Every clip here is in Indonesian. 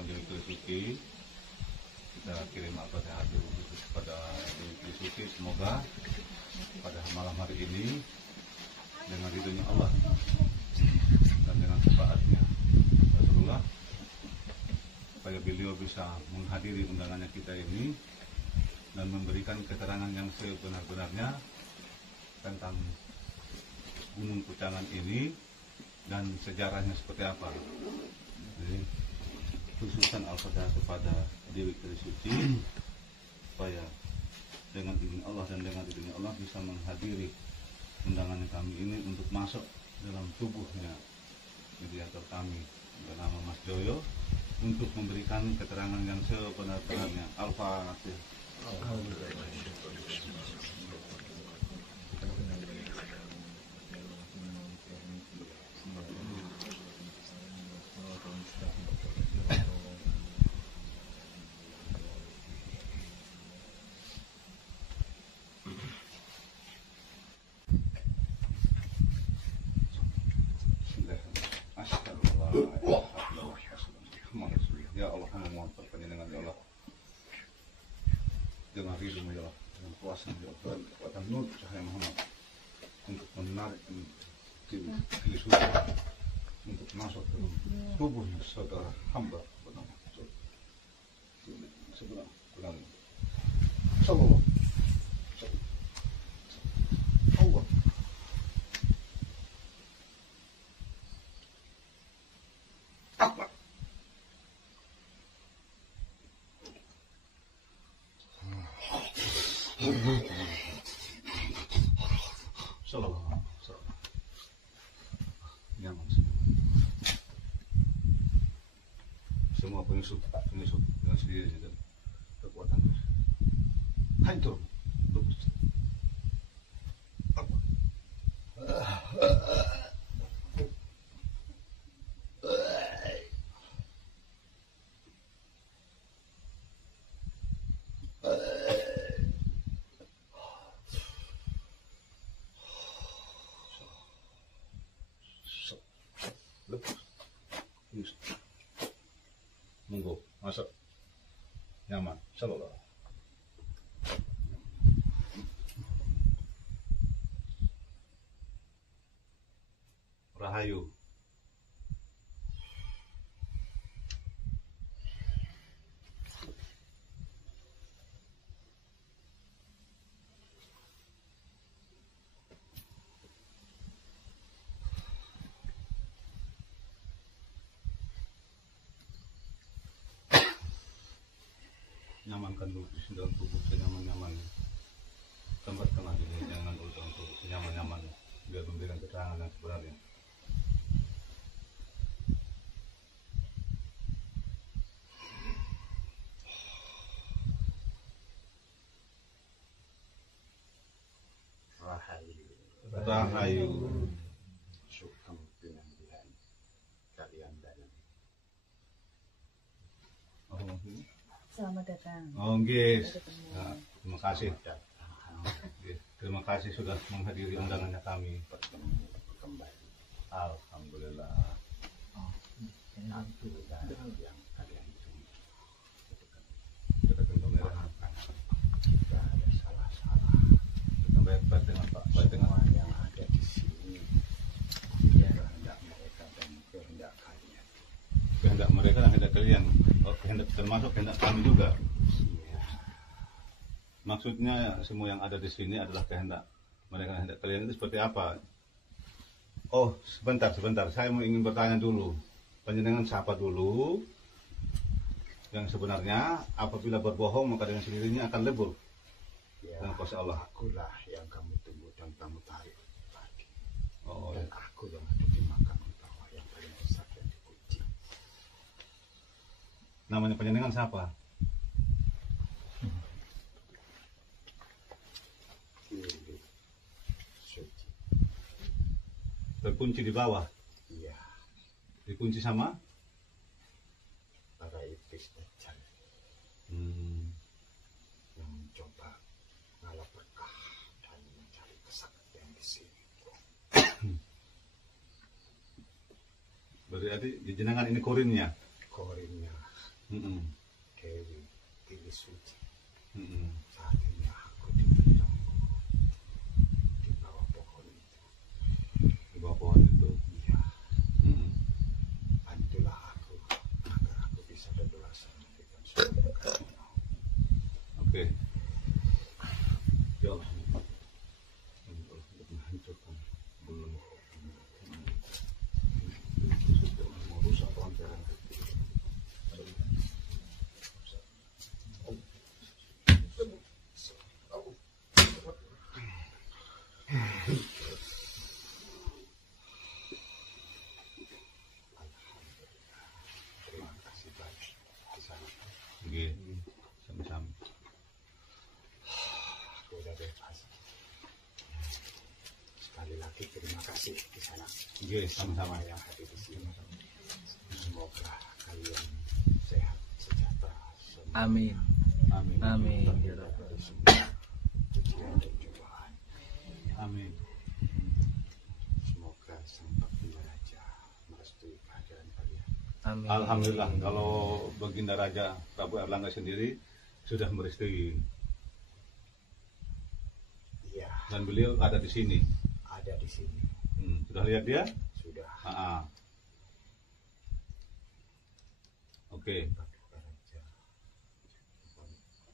dalam Dewi Trisuci. Kita kirim Al-Fatihah kepada Dewi Trisuci. Semoga pada malam hari ini dengan ridhonya Allah dan dengan syafaatnya Rasulullah, supaya beliau bisa menghadiri undangannya kita ini dan memberikan keterangan yang sebenar-benarnya tentang Gunung Kucangan ini dan sejarahnya seperti apa. Jadi khususan Al-Fatihah kepada Dewi Trisuci, supaya dengan izin Allah dan dengan izin Allah bisa menghadiri undangan kami ini untuk masuk dalam tubuhnya mediator kami bernama Mas Joyo untuk memberikan keterangan yang sebenar-benarnya. Al-Fatihah. Ya Allah, kami mohon perkenan ya Allah, dengan ridho ya Allah, dengan kuasa ya Allah, kekuatan nur cahaya Muhammad untuk menarik Trisuci untuk masuk ke tubuhnya saudara hamba bernama sebelah Sallallahu Allah. Akbar. Sallallahu nyaman semua penyusup dengan sendiri dan kekuatan hancur lupus. Monggo masuk nyaman. Sallallahu Rahayu. Nyamankan dulu di dalam tubuh senyaman-nyaman, tempat tengah jadi jangan dulu dalam tubuh senyaman-nyaman biar memberikan keterangan yang sebenarnya. Rahayu. Syukur dengan Tuhan kalian dalam. Selamat datang. Oh, guys. Nah, terima kasih. Terima kasih sudah menghadiri undangannya kami. Kembali. Alhamdulillah. Satu yang kalian tunggu. Kita kembali. Tidak ada salah-salah. Kita baik dengan Pak. Baik dengan Semua yang ada di sini kehendak mereka dan kehendak kalian. kehendak mereka dan kehendak kalian. Oh, kehendak termasuk kehendak kami juga. Ya, Maksudnya semua yang ada di sini adalah kehendak mereka dan kehendak kalian itu seperti apa? Oh, sebentar. Saya ingin bertanya dulu. Panjenengan siapa dulu? Yang sebenarnya apabila berbohong maka dengan sendirinya akan lebur ya, dengan kuasa Allah. akulah yang kamu tunggu dan kamu tarik lagi. Oh, Dan aku yang ada di makam di bawah yang paling besar dan dikunci. namanya panjenengan siapa? Kiri suci. Terkunci di bawah. Iya, Dikunci sama? para iblis dajjal Hmm. yang mencoba ngalah berkah dan mencari kesaktian di sini. Berarti jenengan ini korinnya. Korinnya Dewi Tili Suci. Mm-mm. Saat ini aku dibelenggu di bawah pohon itu. Di bawah pohon itu. Iya, Mm-mm. bantulah aku agar aku bisa leluasa memberikan suatu keinginan. Oke. Ya Allah. Untuk menghancurkan belum merusak lantaran Terima kasih banyak di sana. Oke. Sama-sama. Aku udah bebas. Sekali lagi terima kasih di sana. Oke, sama-sama. Yang hadir di sini. Semoga kalian sehat, sejahtera. Semua. Amin. Amin. Amin. Dari semua ujian dan cobaan. Amin. Semoga Sang Baginda Raja merestui kehadiran kalian. Amin. Alhamdulillah, kalau Baginda Raja Prabu Erlangga sendiri sudah merestui Iya, dan beliau ada di sini. ada di sini. Sudah lihat dia? Sudah. Oke. Baginda Raja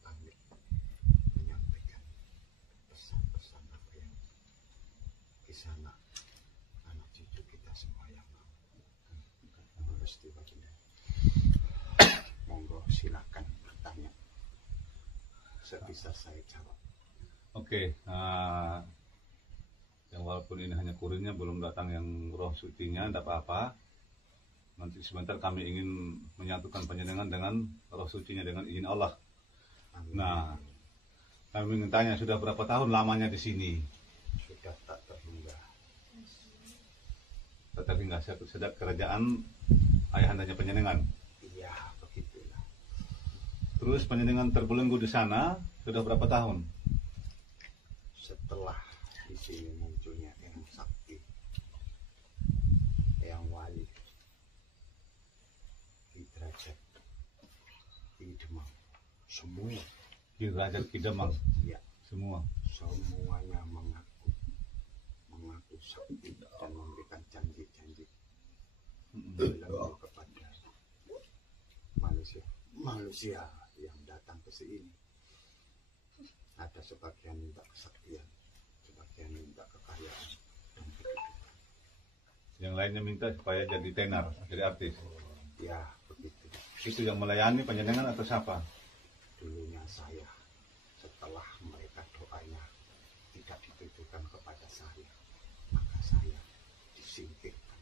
pamit menyampaikan pesan-pesan apa yang di sana anak cucu kita semua yang mau merestui Baginda. Monggo silakan bertanya. Sebisa saya jawab. Oke. Yang walaupun ini hanya kurirnya, belum datang yang roh sucinya, tidak apa-apa. Nanti sebentar kami ingin menyatukan panjenengan dengan roh sucinya dengan izin Allah. Amin. Nah, kami ingin tanya, sudah berapa tahun lamanya di sini? Sudah tak terhingga. Tetapi nggak sedap kerajaan ayahandanya panjenengan. Iya, begitulah. Terus panjenengan terbelenggu di sana sudah berapa tahun? Setelah di sini munculnya Eyang Sakti, Eyang Wali, di derajat, di Demang, semua, Di Derajat Ki Demang ya, semua. semuanya mengaku sakti dan memberikan janji-janji belenggu kepada manusia yang datang ke sini. Ada sebagian minta kesaktian, sebagian minta kekayaan, dan begitu. Yang lainnya minta supaya jadi tenar, jadi artis. Ya, begitu. Itu yang melayani panjenengan atau siapa? Dulunya saya, setelah mereka doanya tidak ditujukan kepada saya, maka saya disingkirkan.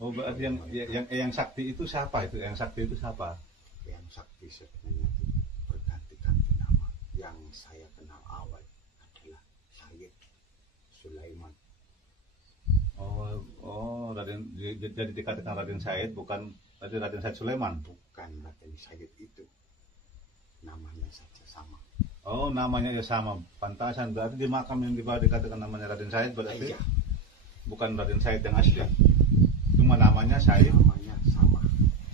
Oh, berarti yang sakti itu siapa? Itu yang sakti itu siapa? Yang sakti sebenarnya itu berganti-ganti nama. Yang saya kenal awal adalah Sayyid Sulaiman. Oh, Raden, jadi dikatakan Raden Said, bukan Raden Said Sulaiman. Bukan Raden Sayyid itu, namanya saja sama. Oh, namanya ya sama, pantasan. Berarti di makam yang di bawah dikatakan namanya Raden Said, berarti Iya, bukan Raden Said yang asli. Cuma namanya Said namanya sama.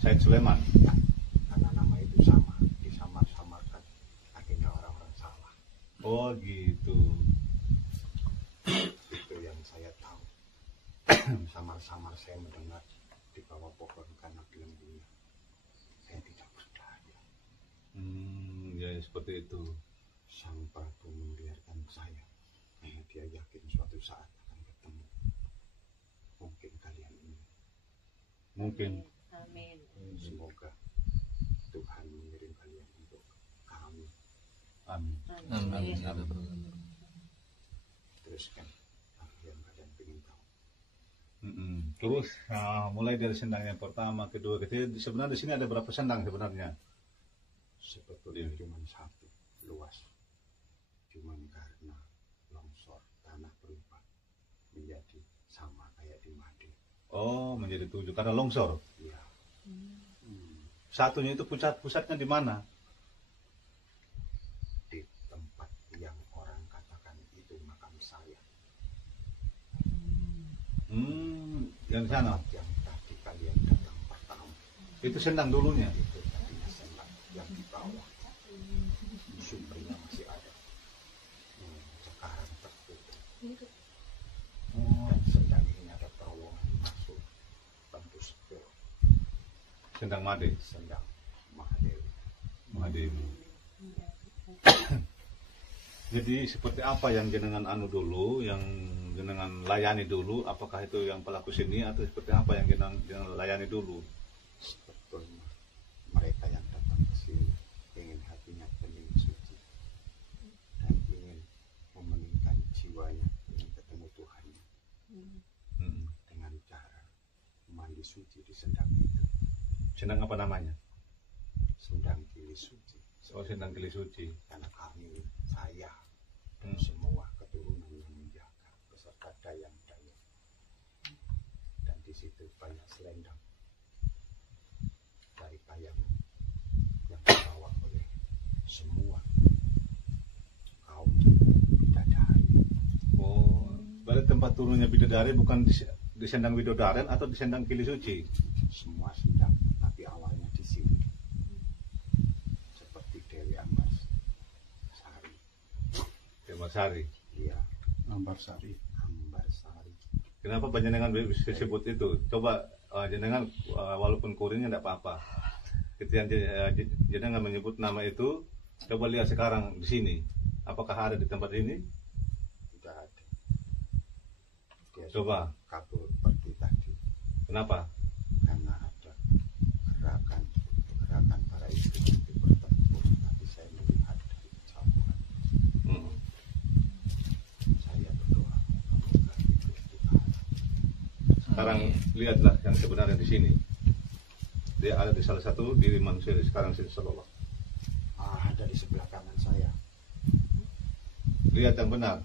Said Sulaiman. Ya, karena nama itu sama, disamar-samarkan akhirnya orang-orang salah. Oh, gitu. Itu yang saya tahu. Samar-samar saya mendengar di bawah pohon karena belenggunya. Saya tidak berdaya. Ya seperti itu. Sang Prabu membiarkan saya. Dia yakin suatu saat akan ketemu. Mungkin kalian ini. Mungkin. Amin. Semoga Tuhan mengirim kalian untuk kami. Amin. Amin. Teruskan apa yang kalian ingin tahu. Terus mulai dari sendang yang pertama, kedua, ketiga. Sebenarnya di sini ada berapa sendang sebenarnya? Sebetulnya cuma satu, luas. Cuma karena longsor tanah berubah menjadi sama kayak di Madi. Oh, menjadi 7 karena longsor. Ya, Satunya itu pusatnya di mana? di tempat yang orang katakan itu makam saya. Yang di sana. Tempat yang tadi kalian datang pertama. Itu sendang dulunya. Itu kawah. Sumbernya masih ada. Sekarang tertutup. Dan sedang ini ada terowongan masuk tembus ke Sendang Made. Sendang Mahadewi. Mahadewi. Jadi seperti apa yang jenengan anu dulu, yang jenengan layani dulu? Apakah itu yang pelaku sini atau seperti apa yang jenengan layani dulu? Sebetulnya mereka yang datang ke sini ingin hatinya bening suci dan ingin memeningkan jiwanya, ingin ketemu Tuhannya dengan cara mandi suci di sendang itu. Sendang apa namanya? Sendang Kili Suci. Oh, Sendang Kili Suci. Karena kami, saya, dan semua keturunan yang menjaga beserta dayang-dayang. Dan di situ banyak selendang dari Kayangan yang dibawa oleh semua kaum bidadari. Oh, berarti tempat turunnya bidadari bukan di Sendang Widodaren atau di Sendang Kili Suci? Semua sendang, tapi awalnya di sini. Seperti Dewi Ambarsari. Demasari. Iya, Ambarsari. Ambarsari. Kenapa panjenengan bisa disebut itu? Coba jenengan walaupun kuringnya tidak apa-apa. Ketika jenengan menyebut nama itu, coba lihat sekarang di sini. Apakah ada di tempat ini? Tidak ada. Dia Coba. sudah kabur pergi tadi. Kenapa? Karena ada gerakan para istri itu bertempur, tapi saya melihat dari kejauhan. Saya berdoa semoga itu Tuhan. Sekarang lihatlah yang sebenarnya di sini. Dia ada di salah satu diri manusia sekarang sini sallallahu. Ada di sebelah kanan saya. Lihat yang benar.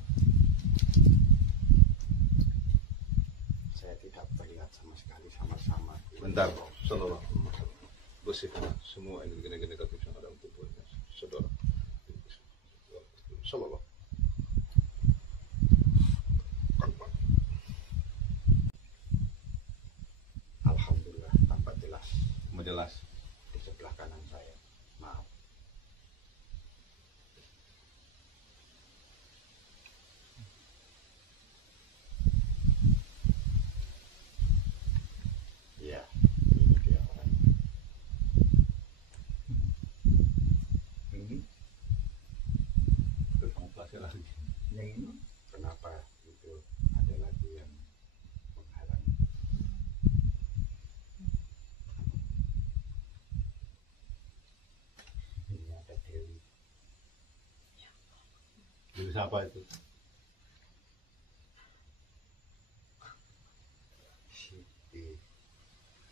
Saya tidak terlihat sama sekali sama-sama. Bentar, sallallahu. Bersihkan semua energi negatif yang ada untuk tubuhnya, saudara. Sallallahu. Alhamdulillah tampak jelas Menjelas. di sebelah kanan saya. Maaf. Iya, ini dia orangnya. Ini terus plastik lagi. Ini kenapa itu ada lagi yang menghalangi? Ini ada Dewi. Jadi siapa itu? Siti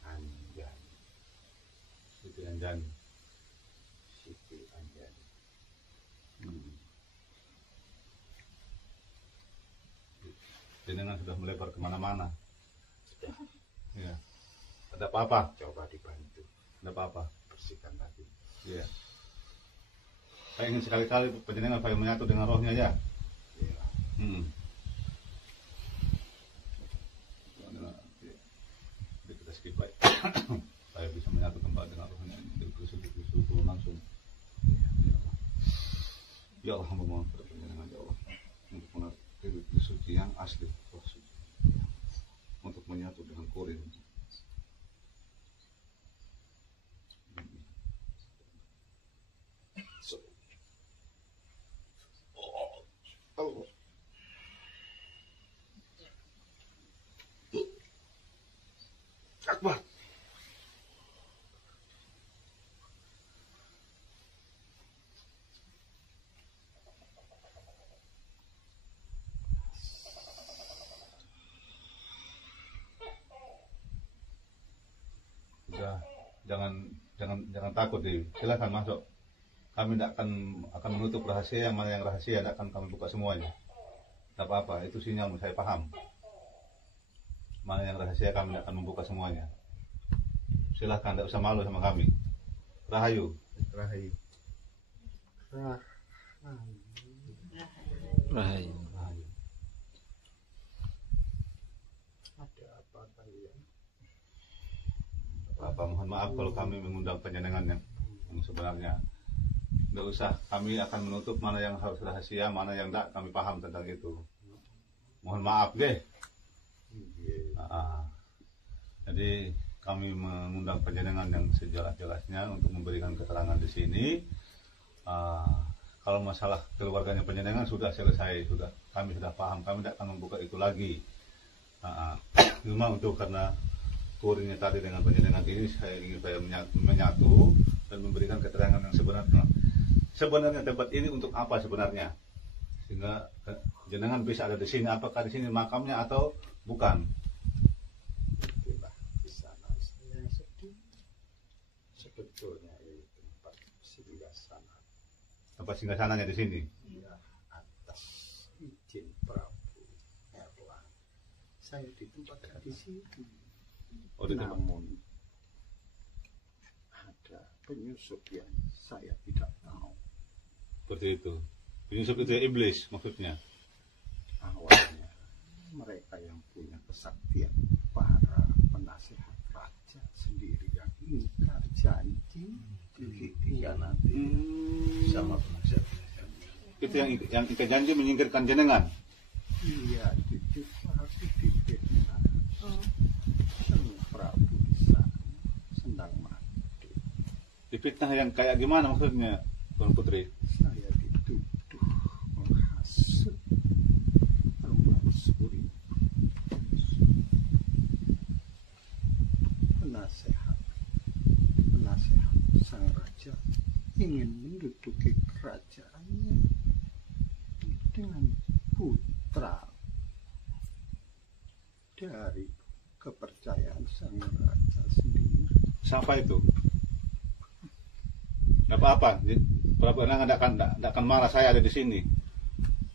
Anjani. Siti Anjani. Siti Anjani. Jenengan sudah melebar kemana-mana. Sudah, Ya. Ada apa-apa? coba dibantu Ada apa-apa? bersihkan lagi. Iya. Saya ingin sekali-kali panjenengan supaya menyatu dengan rohnya ya. Iya. Kita skip baik. Saya bisa menyatu kembali dengan rohnya. Disuruh langsung. Ya Allah, hamba mohon kepada panjenengan ya Allah untuk mengerti suci yang asli, roh suci, untuk menyatu dengan kuring. Allah. Akbar. Sudah, jangan takut deh. Silakan masuk. Kami tidak akan menutup rahasia, yang mana yang rahasia tidak akan kami buka semuanya. Tak apa-apa, itu sinyal saya paham. Mana yang rahasia kami tidak akan membuka semuanya. Silakan, tidak usah malu sama kami. Rahayu. Rahayu. Rahayu. Rahayu. Ada apa kalian? Apa mohon maaf kalau kami mengundang panjenengan yang sebenarnya. Tidak usah, kami akan menutup mana yang harus rahasia, mana yang tidak, kami paham tentang itu. Mohon maaf deh. Jadi kami mengundang panjenengan yang sejelas-jelasnya untuk memberikan keterangan di sini. Kalau masalah keluarganya panjenengan sudah selesai, kami sudah paham, kami tidak akan membuka itu lagi. Cuma untuk karena kuringnya tadi dengan panjenengan ini, saya ingin menyatu dan memberikan keterangan yang sebenarnya. Sebenarnya tempat ini untuk apa sebenarnya? Sehingga jenengan bisa ada di sini. Apakah di sini makamnya atau bukan? Itulah di sana saya sedih. Sebetulnya ini tempat singgasana. Tempat singgasananya di sini. Ya, atas izin Prabu Erlang, saya ditempatkan di sini. Oh, di tempat. Namun ada penyusup yang saya tidak tahu. Seperti itu. Penyusup itu ya iblis maksudnya. Awalnya mereka yang punya kesaktian, para penasihat raja sendiri yang ingkar janji dikhianati sama penasihat. Itu yang ingkar janji menyingkirkan jenengan. Iya, difitnah. Sang Prabu di sana sedang mati. Difitnah yang kayak gimana maksudnya, Tuan Putri? Saya dituduh menghasut permaisuri, penasehat sang raja ingin menduduki kerajaannya dengan putra dari kepercayaan sang raja sendiri. Siapa itu? Apa-apa? Prabu Erlang tidak akan marah saya ada di sini.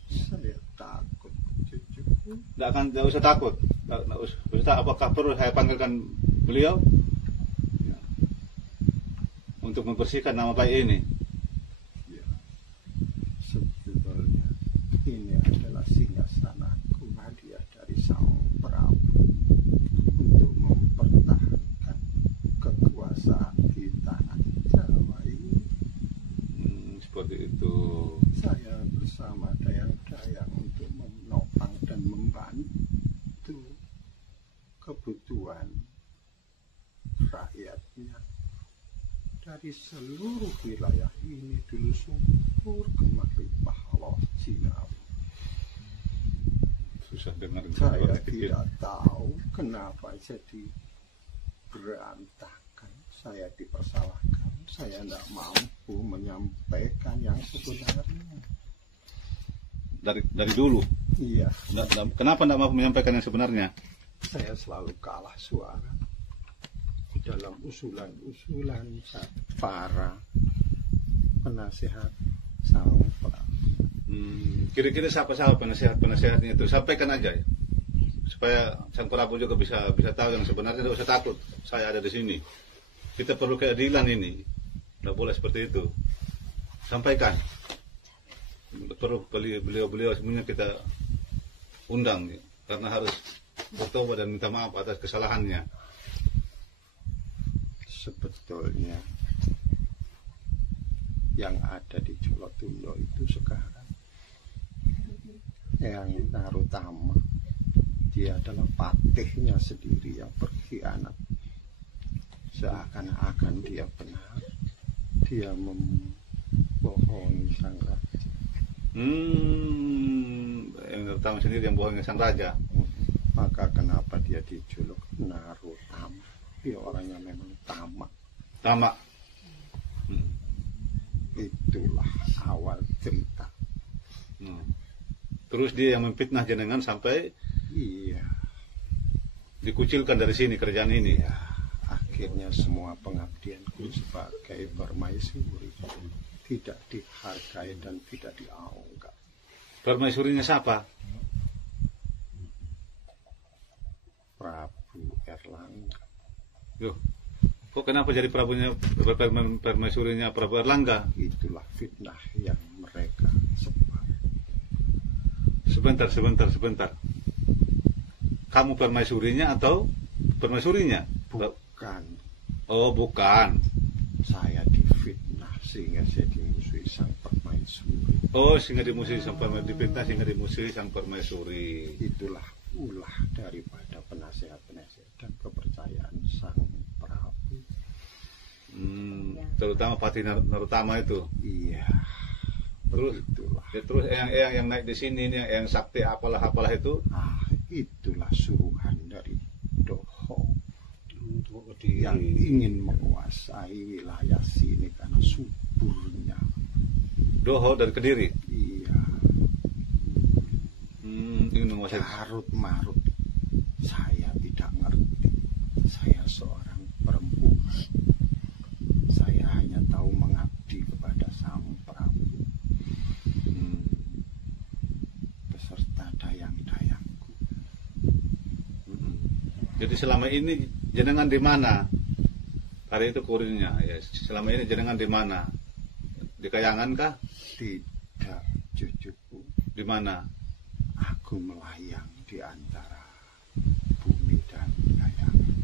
Saya takut, cucu. Tidak usah takut. Tidak usah. Apakah perlu saya panggilkan beliau untuk membersihkan nama baik ini? Ya, sebetulnya ini adalah singgasanaku, hadiah dari sang Prabu untuk mempertahankan kekuasaan di tanah Jawa ini. Seperti itu. Saya bersama dayang-dayang untuk menopang dan membantu kebutuhan rakyatnya dari seluruh wilayah ini, dulu subur kemari Pahaloh Cinawi. Susah dengar. Saya tidak tahu kenapa jadi berantakan. Saya dipersalahkan. Saya tidak mampu menyampaikan yang sebenarnya. Dari dulu. Iya. Kenapa tidak mampu menyampaikan yang sebenarnya? Saya selalu kalah suara dalam usulan-usulan para penasihat sang Prabu. Kira-kira siapa penasihatnya itu? Sampaikan aja ya. Supaya sang Prabu juga bisa tahu yang sebenarnya. Tidak usah takut. Saya ada di sini. Kita perlu keadilan ini. Tidak boleh seperti itu. Sampaikan. Perlu beliau semuanya kita undang ya. Karena harus bertobat dan minta maaf atas kesalahannya. Sebetulnya yang ada di Jolotundo itu sekarang yang Narutama, dia adalah patihnya sendiri yang berkhianat. Seakan-akan dia benar, dia membohongi sang raja. Yang Narutama sendiri yang bohongi sang raja. Maka kenapa dia dijuluk Narutama? Dia orangnya memang tamak. Itulah awal cerita. Terus dia yang memfitnah jenengan sampai Iya. dikucilkan dari sini kerjaan ini. Ya, akhirnya semua pengabdianku sebagai permaisuri tidak dihargai dan tidak dianggap. Permaisurinya siapa? Prabu Erlangga. Loh, kok kenapa jadi permaisurinya Prabu Erlangga? Itulah fitnah yang mereka sebar. Sebentar. Kamu permaisurinya atau permaisurinya? Bukan. Oh, bukan. Saya difitnah sehingga saya dimusuhi sang permaisuri. Oh, sehingga dimusuhi sang permaisuri, dipitnah sehingga dimusuhi sang permaisuri. Itulah ulah daripada penasehat-penasehat dan kepercayaan sang Prabu. Terutama Patih Narutama itu. Iya. Terus Itulah. ya, terus yang naik di sini nih, yang sakti apalah itu. Itulah suruhan dari Doho yang ingin menguasai wilayah sini karena suburnya. Doho dari Kediri. Iya. Ingin menguasai. Carut marut. Saya tidak ngerti. Saya seorang perempuan. Saya hanya tahu mengabdi kepada sang Prabu beserta dayang-dayangku. Jadi selama ini jenengan di mana? Hari itu kurirnya. Ya, selama ini jenengan di mana? Di Kayangan kah? Tidak, cucuku. Di mana? Aku melayang di antara bumi dan kayangan.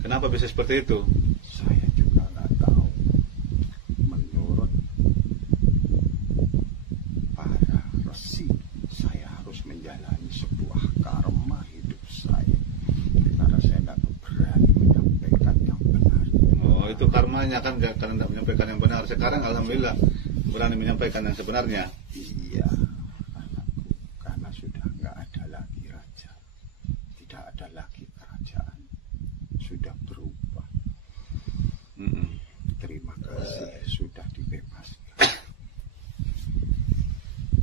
Kenapa bisa seperti itu? Saya juga nggak tahu. Menurut para resi, saya harus menjalani sebuah karma hidup saya. Karena saya tidak berani menyampaikan yang benar. Oh, itu karmanya kan, karena tidak menyampaikan yang benar. Sekarang alhamdulillah berani menyampaikan yang sebenarnya. Iya, anakku, karena sudah nggak ada lagi raja, tidak ada lagi kerajaan, sudah berubah. Terima kasih, sudah dibebaskan.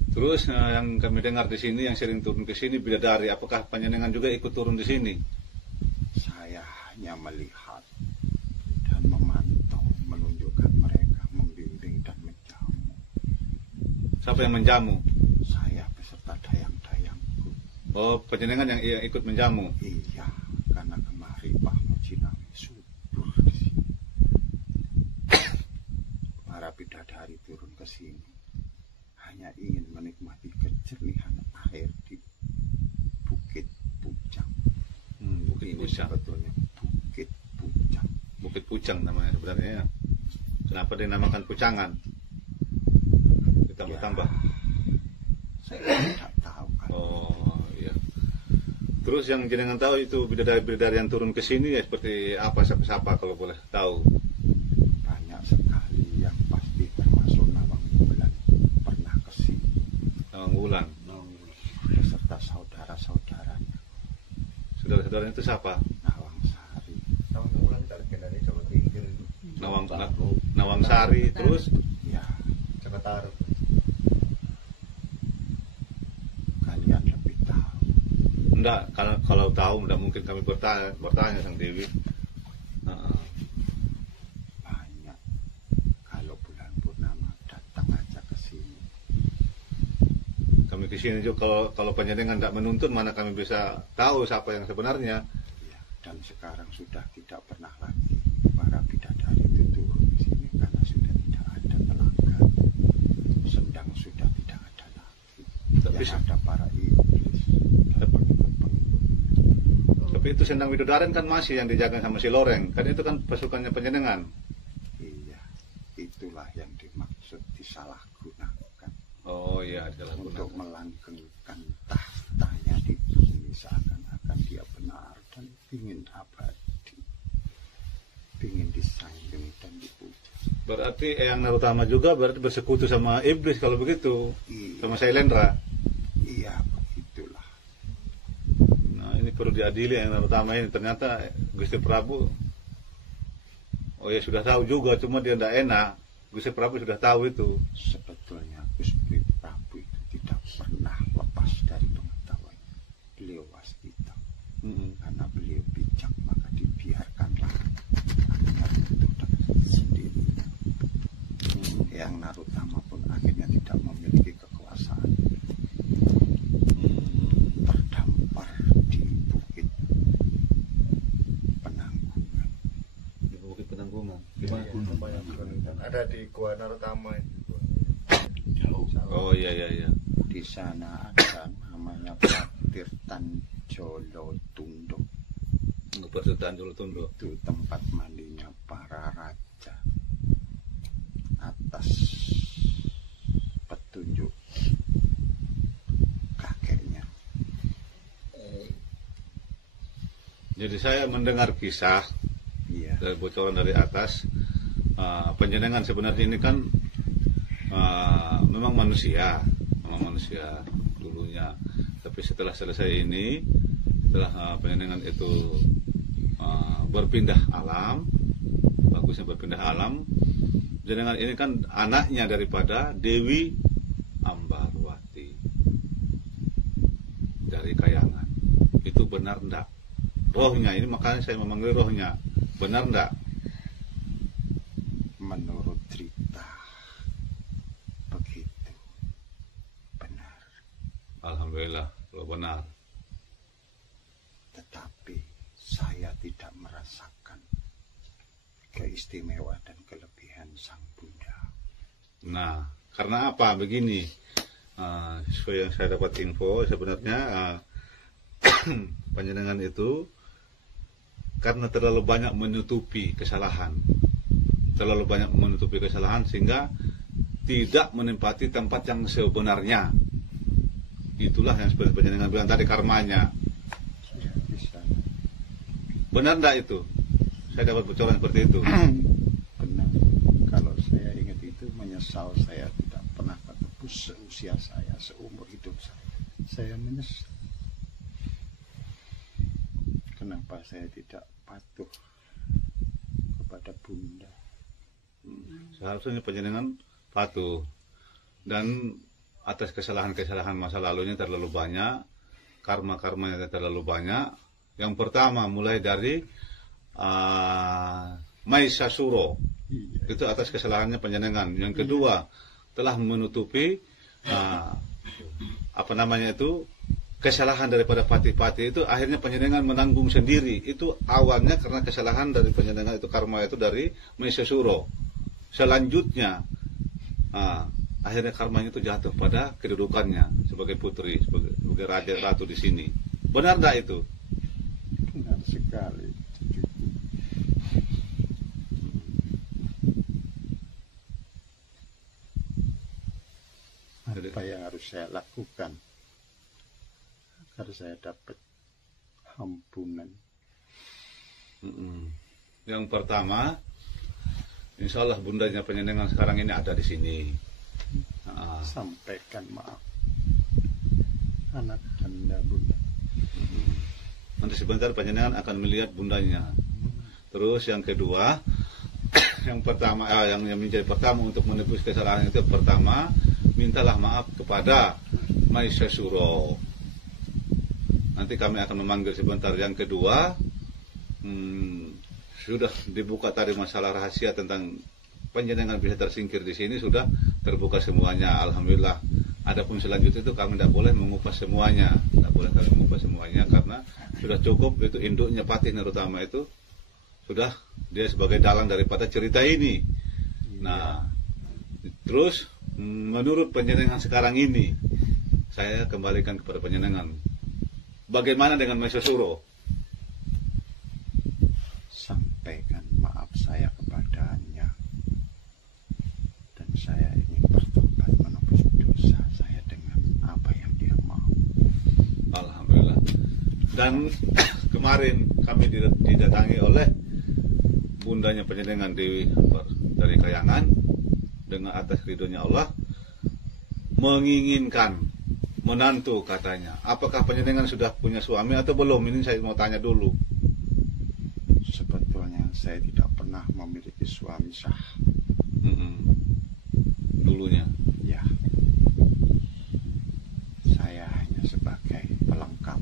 Terus yang kami dengar di sini, yang sering turun ke sini bidadari, apakah panjenengan juga ikut turun di sini? Saya hanya melihat dan memantau, menunjukkan mereka, membimbing dan menjamu. Siapa yang menjamu? Saya beserta dayang-dayangku. Oh, panjenengan yang ikut menjamu. Iya, karena kemari Pak Mojinawi subur di sini. Para bidadari turun ke sini hanya ingin menikmati kejernihan air di Bukit Pucang. Bukit Ini Pucang. sebetulnya Bukit Pucang. Bukit Pucang namanya sebenarnya. Kenapa dinamakan Pucangan? Ditambah-tambah. Saya tidak tahu kan. Oh, iya. Terus yang jenengan tahu itu bidadari-bidadari yang turun ke sini ya seperti apa, siapa kalau boleh tahu? Banyak sekali yang pasti termasuk Nawang Wulan pernah ke sini Nawang Wulan. beserta saudara-saudaranya. Saudara-saudaranya itu siapa? Nawang Sari. Nawang Sari, terus Ya, kalian lebih tahu. enggak, kalau tahu enggak mungkin kami bertanya sang Dewi. Banyak. Kalau bulan purnama datang aja ke sini. Kami ke sini juga kalau panjenengan enggak menuntun, mana kami bisa tahu siapa yang sebenarnya. Ya, dan sekarang sudah tidak pernah lagi para bidadari itu turun di sini karena sudah tidak ada telaga. Sendang sudah tidak ada lagi. Tapi Yang ada para iblis dan pengikut-pengikut. Tapi itu Sendang Widodaren kan masih yang dijaga sama si Loreng. Kan itu kan pasukannya panjenengan. Iya, itulah yang dimaksud disalahgunakan Oh iya, untuk melanggengkan tahtanya di bumi seakan-akan dia benar dan ingin abadi, ingin disanjung dan dipuja. Berarti Eyang Narutama juga berarti bersekutu sama iblis kalau begitu, Iya, sama Sailendra. iya begitulah. Nah ini perlu diadili Eyang Narutama ini. Ternyata Gusti Prabu, oh ya sudah tahu juga, cuma dia tidak enak. Gusti Prabu sudah tahu itu. Sebetulnya Gusti Prabu itu tidak pernah lepas dari pengetahuan. Beliau waspita. Karena beliau bijak, maka dibiarkanlah akhirnya runtuh dengan sendirinya. Yang Narutama pun akhirnya tidak memiliki kekuasaan, terdampar di Bukit Penanggungan. Di Bukit Penanggungan. Ada di Gua Narutama itu. Oh iya iya iya. Di sana ada namanya Patirtan Jolo Tunduk. Persertaan dulu tunduk. Itu tempat mandinya para raja. Jadi saya mendengar kisah Iya. dari bocoran dari atas, panjenengan sebenarnya ini kan memang manusia dulunya. Tapi setelah selesai ini, setelah panjenengan itu berpindah alam, bagusnya berpindah alam, jenengan ini kan anaknya daripada Dewi Ambarwati dari Kayangan. Itu benar ndak? Rohnya ini, makanya saya memanggil rohnya. Benar ndak? Menurut cerita begitu. Benar. Alhamdulillah kalau benar. Tetapi saya tidak merasakan keistimewaan dan kelebihan sang bunda. Nah, karena apa? Begini, sesuai yang saya dapat info, sebenarnya panjenengan itu karena terlalu banyak menutupi kesalahan, sehingga tidak menempati tempat yang sebenarnya. Itulah yang seperti panjenengan bilang tadi, karmanya. Ya, bisa. Benar enggak itu? Saya dapat bocoran seperti itu. Benar. Kalau saya ingat itu, menyesal saya tidak pernah ketemu seusia saya, seumur hidup saya. Saya menyesal. Kenapa saya tidak patuh kepada bunda? Seharusnya panjenengan patuh, dan atas kesalahan-kesalahan masa lalunya terlalu banyak, karma-karmanya terlalu banyak. Yang pertama mulai dari Maisasuro, Iya. itu atas kesalahannya panjenengan. Yang kedua telah menutupi kesalahan daripada pati-pati itu, akhirnya panjenengan menanggung sendiri. Itu awalnya karena kesalahan dari panjenengan itu, karma itu dari Maisasuro. Selanjutnya akhirnya karmanya itu jatuh pada kedudukannya sebagai putri, sebagai raja ratu di sini. Benar enggak itu? Benar sekali. Apa yang harus saya lakukan agar saya dapat ampunan? Yang pertama, insya Allah bundanya panjenengan sekarang ini ada di sini. Sampaikan maaf anak anda, bunda. Nanti sebentar panjenengan akan melihat bundanya. Terus yang kedua, yang pertama, yang menjadi pertama untuk menebus kesalahan itu, pertama mintalah maaf kepada Maisasuro. Nanti kami akan memanggil sebentar. Yang kedua, sudah dibuka tadi masalah rahasia tentang panjenengan bisa tersingkir di sini, sudah terbuka semuanya, alhamdulillah. Adapun selanjutnya itu kami tidak boleh mengupas semuanya, karena sudah cukup. Itu induknya Patih Narutama itu sudah dia sebagai dalang daripada cerita ini. Nah, terus menurut panjenengan sekarang ini, saya kembalikan kepada panjenengan. Bagaimana dengan Maisasuro? Sampaikan maaf saya kepadanya, dan saya ingin bertobat menebus dosa saya dengan apa yang dia mau. Alhamdulillah. Dan kemarin kami didatangi oleh bundanya panjenengan Dewi dari Kayangan dengan atas ridhonya Allah, menginginkan menantu katanya. Apakah panjenengan sudah punya suami atau belum? Ini saya mau tanya dulu. Sebetulnya saya tidak pernah memiliki suami sah. Dulunya. Ya, saya hanya sebagai pelengkap.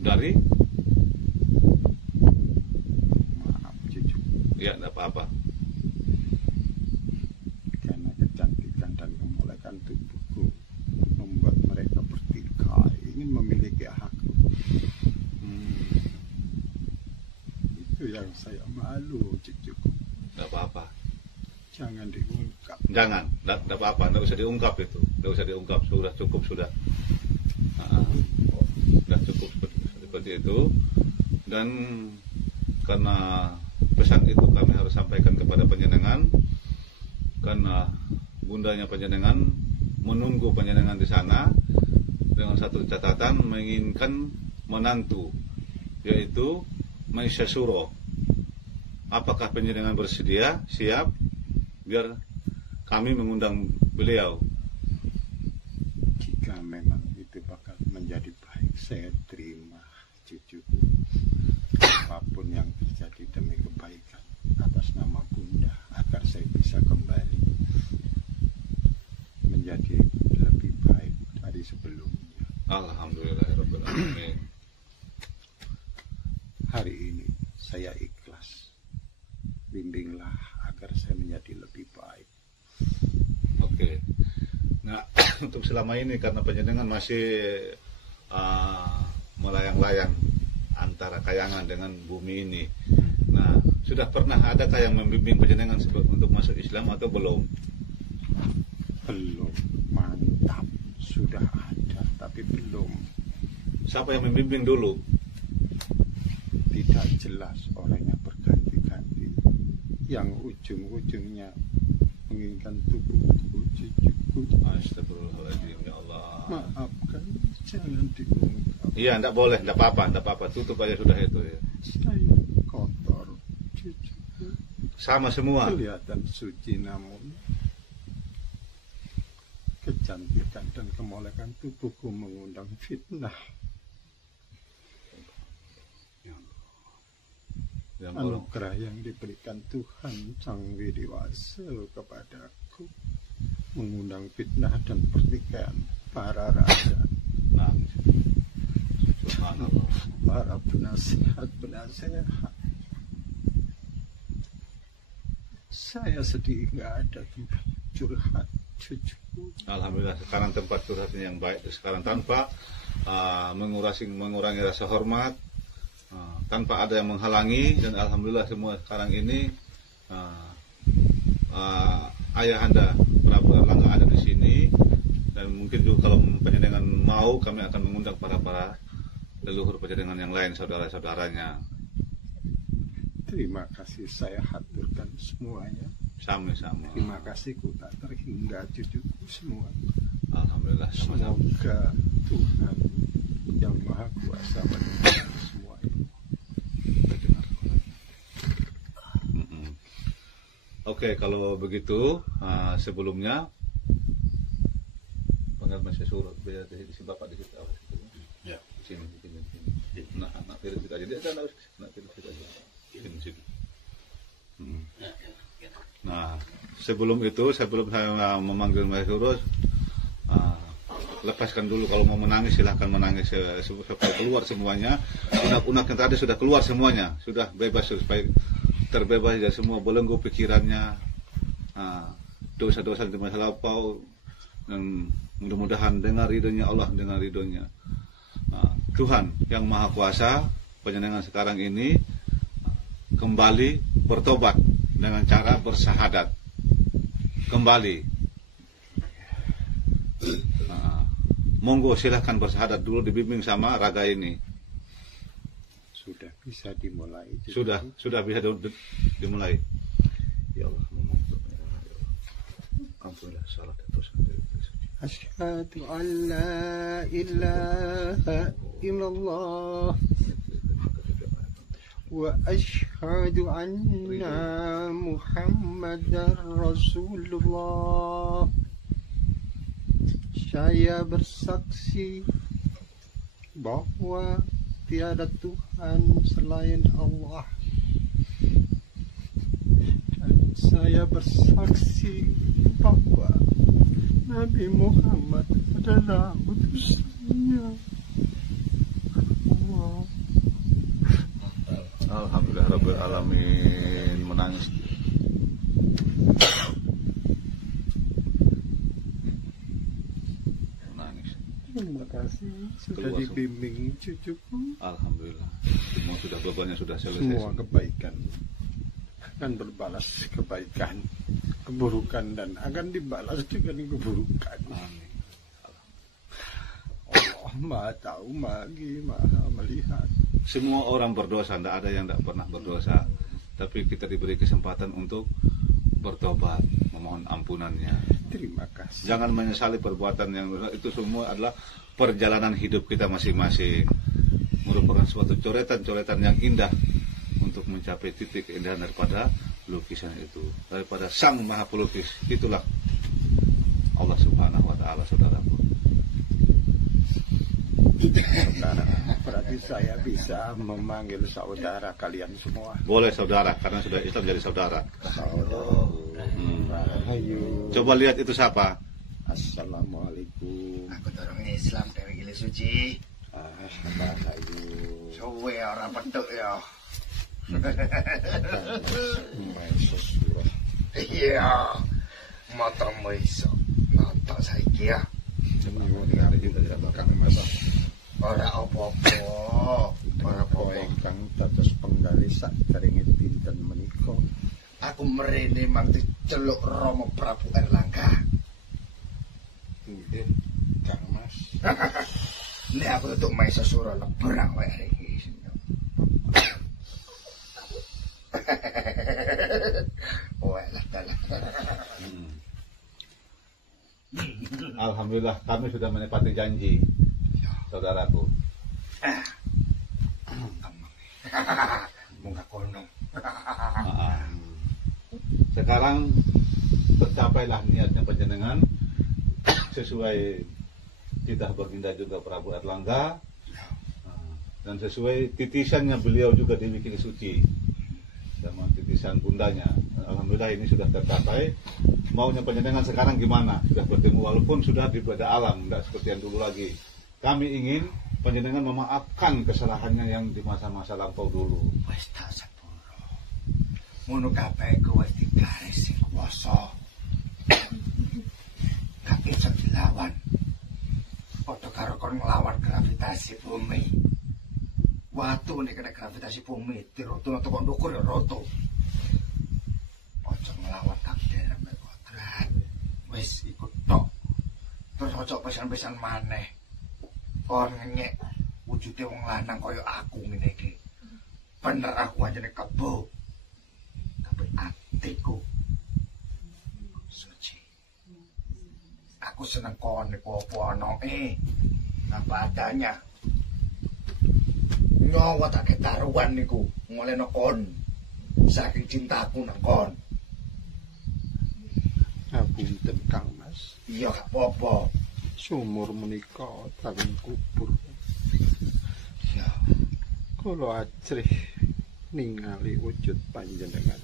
Dari? Maaf cucu, Ya, tidak apa-apa. karena kecantikan dan kemolekan tubuhku membuat mereka bertikai ingin memiliki aku. Itu yang saya malu, cucuku. Tidak apa-apa. Jangan diungkap. Jangan, tidak apa-apa. Tidak usah diungkap itu. Tidak usah diungkap. Sudah cukup sudah. Sudah cukup seperti itu. Dan karena pesan itu kami harus sampaikan kepada panjenengan, karena bundanya panjenengan menunggu panjenengan di sana dengan satu catatan, menginginkan menantu yaitu Maisha Suro. Apakah panjenengan bersedia, siap, biar kami mengundang beliau? Jika memang itu bakal menjadi baik, saya terima cucuku. Apapun yang terjadi demi kebaikan atas nama Bunda, agar saya bisa kembali menjadi lebih baik dari sebelumnya. Alhamdulillahirabbil alamin. Hari ini saya ikhlas. Bimbinglah agar saya menjadi lebih baik. Oke. Nah, untuk selama ini karena panjenengan masih melayang-layang antara kayangan dengan bumi ini. Nah, sudah pernah adakah yang membimbing panjenengan untuk masuk Islam atau belum? Belum. Mantap. Sudah ada tapi belum. Siapa yang membimbing dulu? Tidak jelas, orangnya berganti-ganti. Yang ujung-ujungnya menginginkan tubuhku, cucuku. Astagfirullahaladzim, ya Allah. Maafkan, jangan diungkap. Iya, enggak boleh, enggak apa-apa, tutup aja sudah itu ya. Saya kotor, cucuku. Sama semua. Kelihatan suci namun kecantikan dan kemolekan tubuhku mengundang fitnah. Yang Allah. Anugerah yang diberikan Tuhan Sang Widiwasa kepadaku mengundang fitnah dan pertikaian para raja, Nah, subhanallah. para penasihat. Saya sedih, nggak ada tempat curhat cucuku. Alhamdulillah sekarang tempat curhatnya yang baik sekarang tanpa mengurangi rasa hormat, tanpa ada yang menghalangi, dan alhamdulillah semua sekarang ini ayahanda Prabu Erlangga ada di sini, dan mungkin juga kalau panjenengan mau kami akan mengundang para leluhur panjenengan yang lain, saudara-saudaranya. Terima kasih, saya haturkan semuanya. Sama-sama. Terima kasih ku tak terhingga cucuku semua. Alhamdulillah. Sama-sama. Semoga Tuhan yang Maha Kuasa menemukan semua ini. Oke, kalau begitu sebelumnya panggil masih suruh biar di bapak di situ awas itu. Ya, di sini. Nah, anak pilih kita aja dia kan harus nak pilih kita aja. Sini. Nah, sebelum saya memanggil Mas Suros, lepaskan dulu, kalau mau menangis silahkan menangis supaya keluar semuanya. Unak-unak yang tadi sudah keluar semuanya, sudah bebas, supaya terbebas dari semua belenggu pikirannya, dosa-dosa di masa lampau, dan mudah-mudahan dengan ridhonya Allah, dengan ridhonya Tuhan yang Maha Kuasa, panjenengan sekarang ini kembali bertobat dengan cara bersahadat kembali. Monggo silahkan bersahadat dulu, dibimbing sama raga ini. Sudah bisa dimulai. Sudah bisa dimulai. Ya Allah, ampunilah salah dan dosa. Asyhadu an la ilaha illallah wa asyhadu anna Muhammadar Rasulullah. Saya bersaksi bahwa tiada Tuhan selain Allah, dan saya bersaksi bahwa Nabi Muhammad adalah utusannya Allah. Alhamdulillah Rabbil Alamin. Menangis. Terima kasih sudah dibimbing cucuku. Alhamdulillah. Semua sudah, bebannya sudah selesai. Semua kebaikan akan berbalas kebaikan, keburukan dan akan dibalas dengan keburukan. Amin. Allah Maha tahu, Maha melihat. Semua orang berdosa, tidak ada yang tidak pernah berdosa. Tapi kita diberi kesempatan untuk bertobat, memohon ampunannya. Terima kasih. Jangan menyesali perbuatan yang dosa. Itu semua adalah perjalanan hidup kita masing-masing. merupakan suatu coretan-coretan yang indah untuk mencapai titik keindahan daripada lukisan itu, daripada Sang Maha Pelukis. Itulah Allah Subhanahu wa Ta'ala, saudaraku. Saudara, berarti saya bisa memanggil saudara kalian semua. Boleh saudara, karena sudah Islam jadi saudara. Saudara, rahayu. Coba lihat itu siapa? Assalamualaikum. Aku dorong Islam dari Gili Suci. Rahayu. Suwe orang petuk ya. Maisa surah. Iya. Mata iso. Nonton saiki ya. Nyuwun ngari Kang Mas. Ora apa-apa. Ora Menapa apa-apa. ingkang dados penggali sakderenge dinten menika? Aku mrene mang diceluk Rama Prabu Erlangga. Nggih, Kang Mas. Nek aku tutuk Maisa Sura leberang wae hari iki. Wah, lah. Alhamdulillah kami sudah menepati janji, saudaraku. Munggah kono. Sekarang tercapailah niatnya panjenengan sesuai titah baginda juga Prabu Erlangga, dan sesuai titisannya beliau juga di Wikili Suci sama titisan bundanya. Alhamdulillah ini sudah tercapai. Maunya panjenengan sekarang gimana? Sudah bertemu walaupun sudah di beda alam, tidak seperti yang dulu lagi. Kami ingin panjenengan memaafkan kesalahannya yang di masa-masa lampau dulu. Wis tak sepuro. Ngono kabeh ku wis digaris sing kuwasa. Gak bisa dilawan. Padha karo kon nglawan gravitasi bumi. Watu nek kena gravitasi bumi diroto kok ndukur ya roto. Ojo nglawan takdir mek kodrat. Wis iku tok. Terus ojo pesan-pesan maneh. Kon ngenyek wujude wong lanang kaya aku ngene iki. Bener aku anjene kebo. Tapi atiku suci. Aku seneng kon niku apa anoke. Apa adanya. Nyawa tak ketaruhan niku ngolehno kon. Saking cintaku nang kon. Ngapunten Kang Mas. Iya gak apa-apa. Sumur menika tanging kubur. Ya. Kula ajrih ningali wujud panjenengan.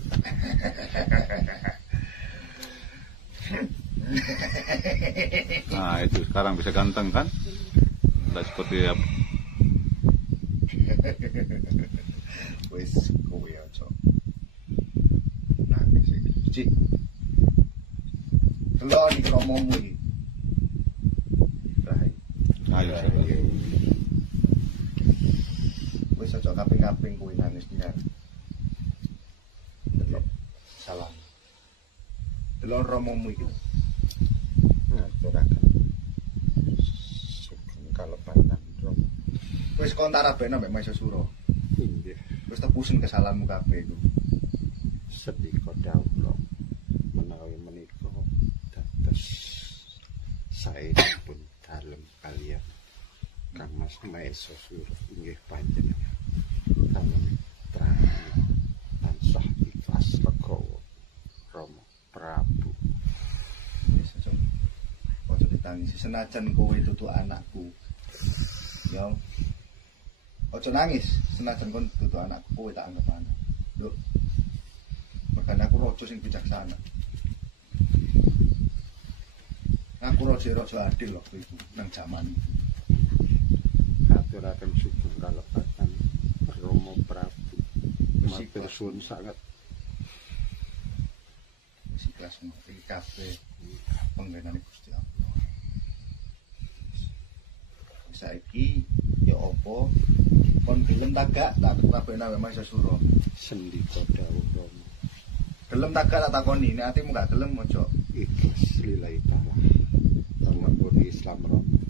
Nah itu sekarang bisa ganteng kan? Tidak seperti apa? Wis kowe aja. Nangis iki. Cik. Delok iki romomu iki. Rai. Ayo saudara. Wis aja kaping-kaping kowe nangis nyar. Delok. Salam. Delok romomu iki. Ngaturaken sugeng kalepatan Rama. Wis kon tak rabekno mek Maisa Sura. Inggih, Wis tebusen kesalahanmu kabeh iku. sedika dawuh menawi menika dados saenipun dalem kaliyan Kang Mas Maisa Sura inggih panjenengan dalem trani tansah ikhlas legowo Rama Prabu. Wis aja ditangisi senajan kowe tutu anakku. Ya. Aja nangis senajan kon tutu anakku kowe tak anggap anak. Lho. Makane aku raja sing bijaksana. Aku raja adil lho iku nang jaman iki. Aturaken sugeng kalepatan Rama Prabu. Matur suwun sanget. Wis ikhlas iki kabeh penggenane Gusti Allah. Saiki ya apa kon gelem tagak tak kabeh nang Maisa Sura. Sendika dawuh Rama. Gelem tagak tak takoni nek atimu gak gelem ojo. Ikhlas lillahi ta'ala. Lamun Islam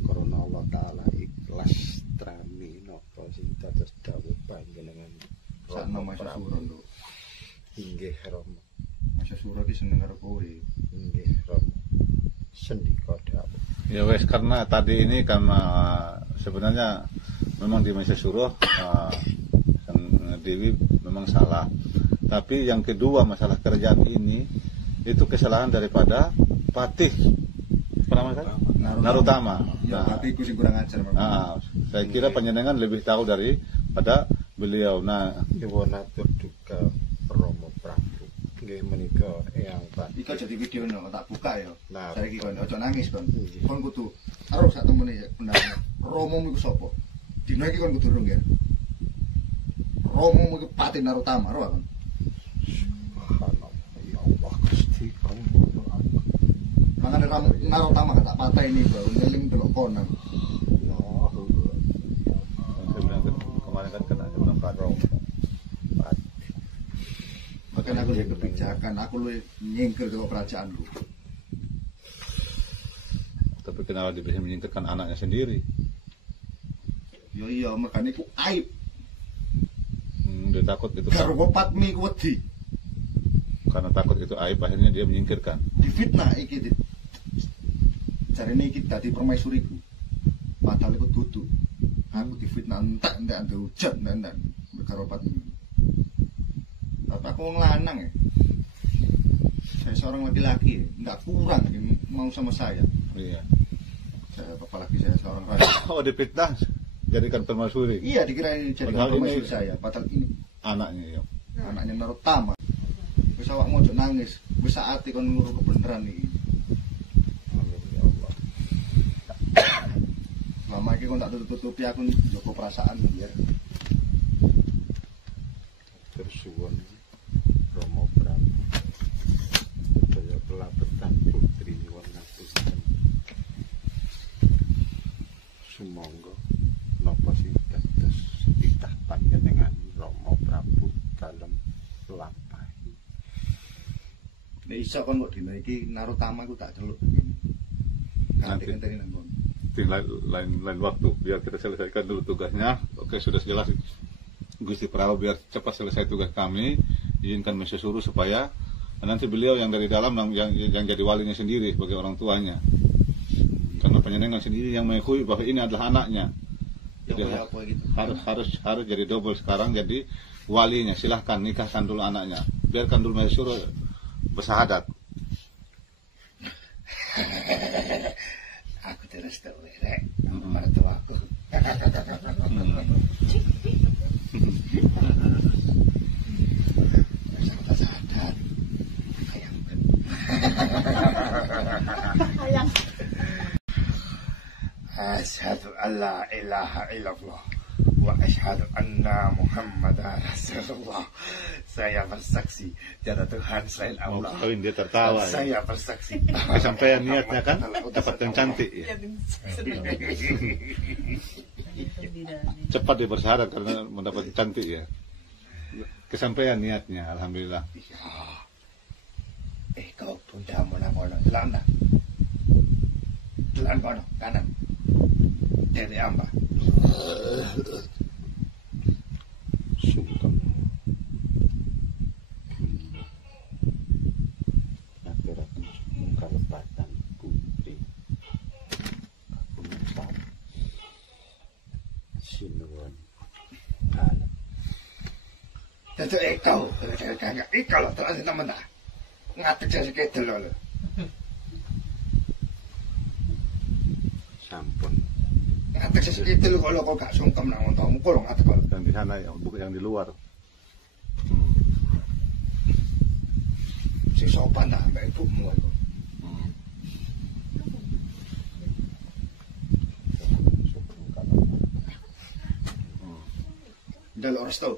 karena Allah Ta'ala ikhlas trami napa sing dados dawuh panjenengan Sakno Maisa Sura lho. Inggih Rama. Maisa Sura ki seneng karo kowe. Inggih Rama. Sendika dawuh. Ya wes, karena tadi ini karena sebenarnya memang di Malaysia Suruh Dewi memang salah. Tapi yang kedua masalah kerjaan ini itu kesalahan daripada Patih Narutama. Ya, tapi aku sih kurang ajar. Saya kira panjenengan lebih tahu daripada beliau. Nah, Iwonatur duka Romo Prabu. Nggih menika yang Pak. Iko jadi video no, tak buka ya. Nah, Saiki kon ojo nangis kon. Kon kudu karo sak temene ya benar. Romo iku sapa? Dino iki kon kudu rung ya. Romo iku Patih Narutama, ro kon. Ya Allah Gusti Makane Narutama tak patah ini baru ngeling delok konan. saya bilang kemarin kan kena Pak Romo. Makanya aku lebih kebijakan, aku lebih nyingkir ke kerajaan lu. Tapi kenapa dia bisa menyingkirkan anaknya sendiri? Yo iya, makanya aku aib. Dia takut itu Karo Patmi ku wedi. karena takut itu aib, akhirnya dia menyingkirkan. Difitnah iki. Jarene iki dadi permaisuriku. Padahal iku dudu. Aku difitnah entek-entek ande hujat entek karo Patmi. Tapi aku wong lanang ya. Saya seorang laki-laki, enggak kurang ini mau sama saya. Iya. Saya apalagi saya seorang raja. Oh, dipitnah jadikan permaisuri. Iya, dikira ini jadi Padahal permaisuri ini- saya. Padahal ini Anaknya ya. anaknya Narutama. Wis awakmu ojo nangis, wis saate kon nguru kebenaran iki. Amin ya Allah. Selama iki kon tak tutup-tutupi aku njogo perasaan ya. Tersuwun Romo Prabu. Saya pelabetan putri nyuwun ngapunten. Sumangga napa sing dados titah panjenengan Romo Prabu dalem lampahi. Nek iso kon kok dina iki Narutama ku tak celuk begini. Nanti. Kanthi ngenteni nang kono. Di lain waktu biar kita selesaikan dulu tugasnya. Oke, sudah jelas Gusti Prabu, biar cepat selesai tugas kami. Izinkan Malaysia Suruh supaya nanti beliau yang dari dalam yang jadi walinya sendiri sebagai orang tuanya. Karena panjenengan sendiri yang mengakui bahwa ini adalah anaknya. Ya Jadi apa gitu. harus jadi double sekarang jadi walinya. Silahkan nikahkan dulu anaknya. Biarkan dulu Malaysia Suruh bersahadat. Aku terus tahu rek, mertuaku. Sadar. Ayang ben. Ayang. Asyhadu an la ilaha illallah wa asyhadu anna Muhammadar Rasulullah. Saya bersaksi tiada Tuhan selain Mau Allah. kawin dia tertawa. Ya. Saya bersaksi. Kesampaian niatnya kan dapat yang cantik ya. Cepat dia bersahadat karena mendapat cantik ya. Kesampaian niatnya, alhamdulillah. Ya. Kau bunda mana telan dah. Telan kono kanan. Dari amba. Sungkem. Aturaken kalepatan putri. Kapunten. Sinuwun. Dalem. Datuk ikau lo terus temen dah. Ngatek saya kedel lo. Sampun. Ngatek saya kedel kalau kau gak sungkem nang untamu kau ngatek kalau. Dan di sana bukan yang di luar. Si sopan dah mbak ibumu itu. Sugeng kalepatan. Delok restu.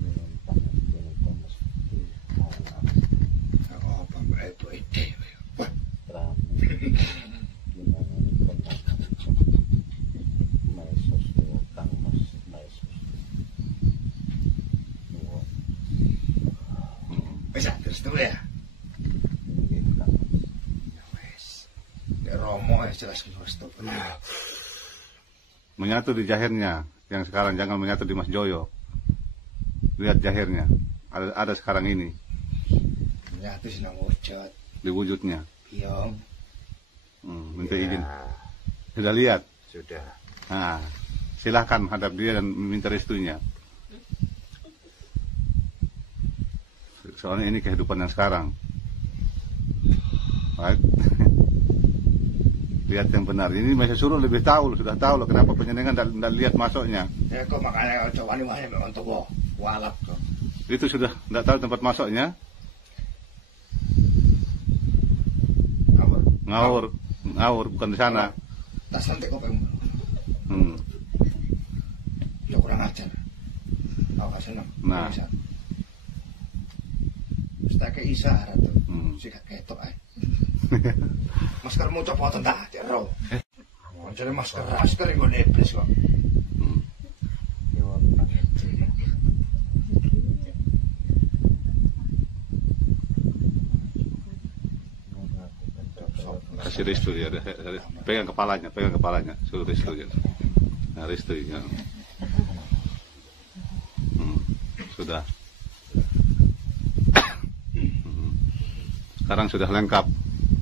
Nyuwun pangapunten mesti malam. Apa mbak ibu ide. Wah, Rami. Ginanganipun Maesos Kang Mas Maesos. Nyuwun. wis restu ya. Nggih Kang Mas. Ya wis. Nek Romo jelas restu. Menyatu di jahirnya. Yang sekarang jangan menyatu di Mas Joyo. Lihat jahirnya. Ada sekarang ini Nyatu sih nang wujud. di wujudnya. Iya. Minta izin. Ya, Sudah lihat. sudah. Nah, silahkan hadap dia dan meminta restunya. Soalnya ini kehidupan yang sekarang. Baik. Lihat yang benar. Ini masih suruh lebih tahu, sudah tahu loh kenapa penyenengan tidak lihat masuknya. Ya kok makanya coba nih untuk walap kok. Itu sudah tidak tahu tempat masuknya. Ngawur bukan di sana. Tas nanti kok pengen. Ya kurang ajar. Aku kasih nama. Nah. Setake isyarat tuh. Sik ketok ae. Maskermu copoten ta, Cero. Jadi masker nggo neblis kok. Kasih restu ya, pegang kepalanya, suruh restu ya. Nah, restu ya. Sudah. Sekarang sudah lengkap.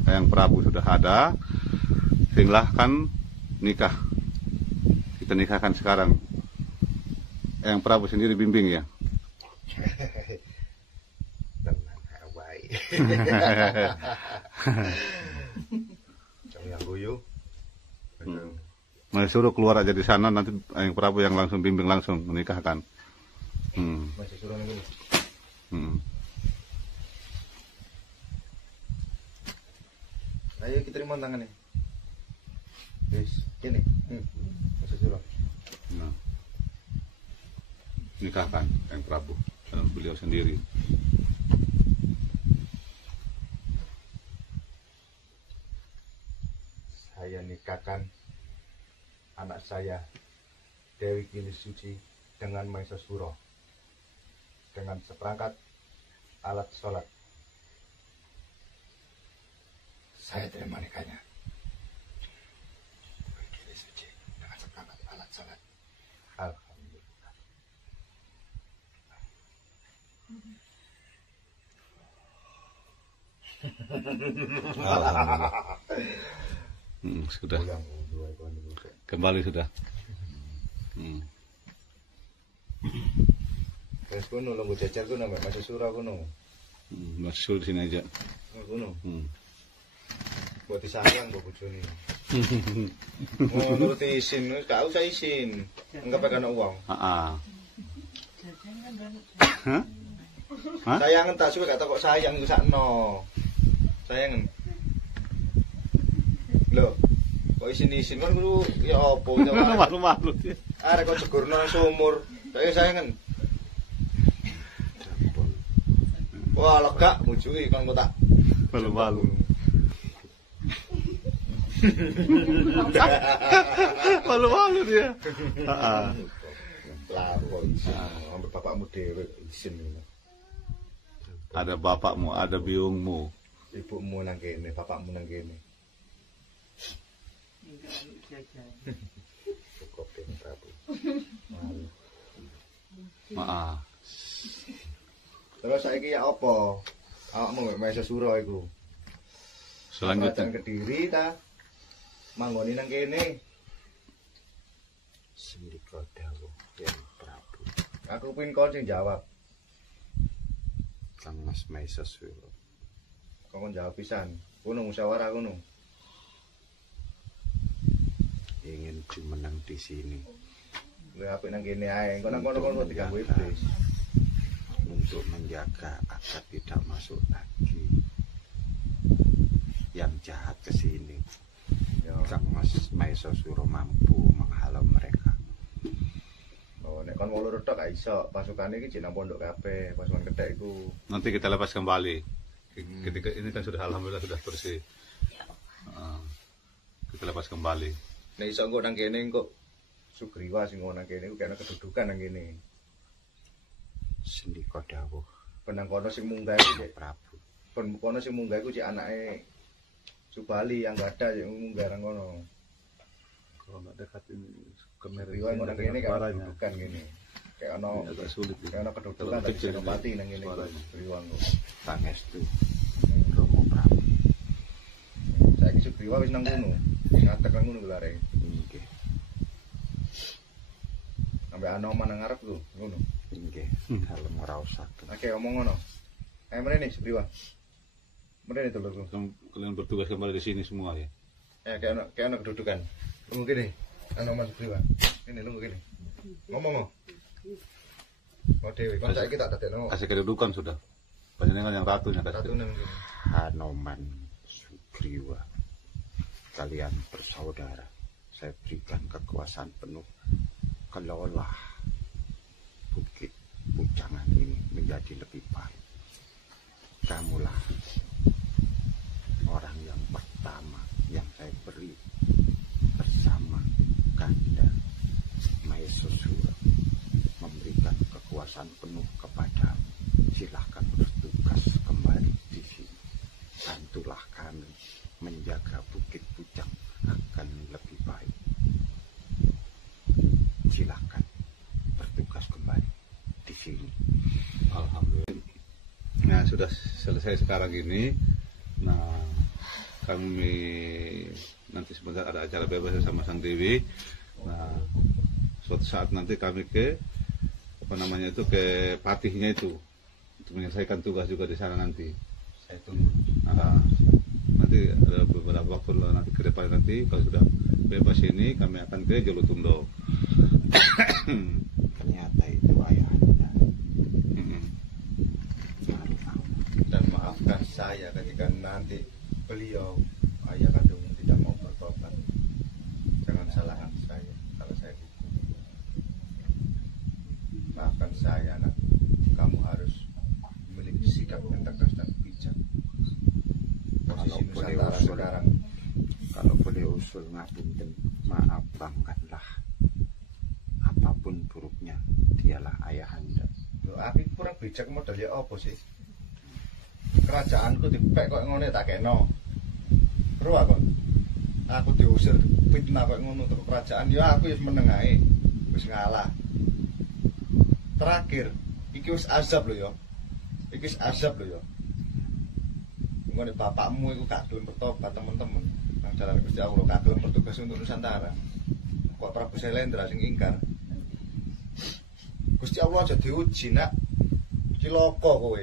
Yang Prabu sudah ada. Silahkan nikah. Kita nikahkan sekarang. Yang Prabu sendiri bimbing ya. Tenang baik. Yang guyu. Suruh keluar aja di sana, nanti yang Prabu yang langsung bimbing langsung menikahkan. Masih suruh nunggu. Ayo kita terima tangannya. Guys, ini. Masih suruh. Nah. Nikahkan yang Prabu dan beliau sendiri. Saya nikahkan anak saya Dewi Kini Suci dengan Maisa Suro dengan seperangkat alat sholat. Saya terima nikahnya. Dewi Kini Suci dengan seperangkat alat sholat. Alhamdulillah. Sudah. Kembali sudah. Terus kuno lo jajar kuno, masih surah kuno. Masuk di sini aja. Kuno. Buat disayang buat bojone. Mau nuruti izin, gak usah izin. Enggak pegang uang. Hah? Sayangan tak suwe gak tau kok sayang iku sakno. Sayangan. Loh, kok isin kan kudu ya opo ya. Malu-malu dia. Arek kok segurno nang sumur. Saya sayangan. Wah, lega mujui kan kok tak Malu-malu. Malu-malu dia. Lapor sampai bapakmu dhewe isin. Ada bapakmu, ada biungmu. Ibumu nang kene, bapakmu nang kene. Cukup dengan Prabu. Maaf. Terus saiki ya apa? Awakmu mek Maisa Suro iku. Selanjutnya Kediri ta? Manggoni nang kene. Sendika dawuh Yen Prabu. Aku pengin kon sing jawab. Kang Mas Maisa Suro. Kon jawab pisan. Kuno musyawarah kuno. Ingin menang di sini. Lu apik nang kene ae. Engko nang kono diganggu iblis. Untuk menjaga agar tidak masuk lagi yang jahat ke sini. Kang Mas Maisa Suro mampu menghalau mereka. Oh, nek kon wolu retok gak iso. Pasukane iki jeneng pondok kabeh, pasukan kedek iku. nanti kita lepas kembali. Ketika ini kan sudah alhamdulillah sudah bersih. Kita lepas kembali. Nek iso engko nang kene engko Sugriwa sing nang kene iku kena kedudukan nang kene. Sendika dawuh. Penang kono sing munggah iku Cek Prabu. Kon kono sing munggah iku cek anake Subali yang gak ada yang munggah nang kono. Kalau nggak dekat ini Sugriwa nang kene kan kedudukan kene. Kayak ono agak sulit. kayak ono kedudukan dari Senopati nang kene Sugriwa engko. Pangestu. Romo Prabu. Saiki Sugriwa wis nang kono. Ngadeg nang kono gelare. Nggih. Ambek Anoman nang ngarep lho, ngono. Nggih, dalem ora usahaken. Oke, omong ngono. Ayo mrene sepriwa. Mrene dulurku. Kalian bertugas kembali di sini semua ya. Ya kayak ono kedudukan. Lungguh kene. Anoman sepriwa. Kene lungguh kene. Ngomong. Oh Dewi, kan saiki tak dadekno. Kasih kedudukan sudah. Panjenengan yang ratunya kasih. Ratu nang kene. Hanoman Sugriwa, kalian bersaudara. Saya berikan kekuasaan penuh kelola bukit Pucangan ini menjadi lebih baik. Kamulah orang yang pertama yang saya beri bersama Kanda Maesasura, memberikan kekuasaan penuh kepada. Silahkan bertugas kembali di sini. Bantulah kami menjaga bukit Pucang akan lebih baik. Silahkan bertugas kembali di sini. Alhamdulillah. Nah, sudah selesai sekarang ini. Nah, kami nanti sebentar ada acara bebas sama Sang Dewi. Nah, suatu saat nanti kami ke ke patihnya itu untuk menyelesaikan tugas juga di sana nanti. Saya tunggu. Nah, nanti ada beberapa waktu nanti ke depan nanti kalau sudah bebas ini kami akan ke Jolotundo. Ternyata itu ayah Anda. Dan maafkan saya ketika nanti beliau ayah kandungnya tidak mau bertobat. Jangan salahkan saya kalau saya hukum. Maafkan saya nak. Kamu harus memiliki sikap yang tegas dan bijak. Posisi Nusantara sekarang. Kalau boleh usul ngapunten, maaf bangkanlah. Apapun buruknya, dialah ayah Anda. Loh, aku kurang bijak modal ya apa sih? Kerajaanku dipek kok ngono tak kena. Bro aku diusir fitnah kok ngono untuk kerajaan ya aku wis meneng ae. Wis ngalah. Terakhir, iki wis azab lho ya. Iki wis azab lho ya. Ngene bapakmu iku gak gelem bertobat teman-teman. Nang jalan Gusti Allah gak gelem bertugas untuk Nusantara. Kok Prabu Sailendra sing ingkar. Gusti Allah aja diuji nak. Cilaka kowe.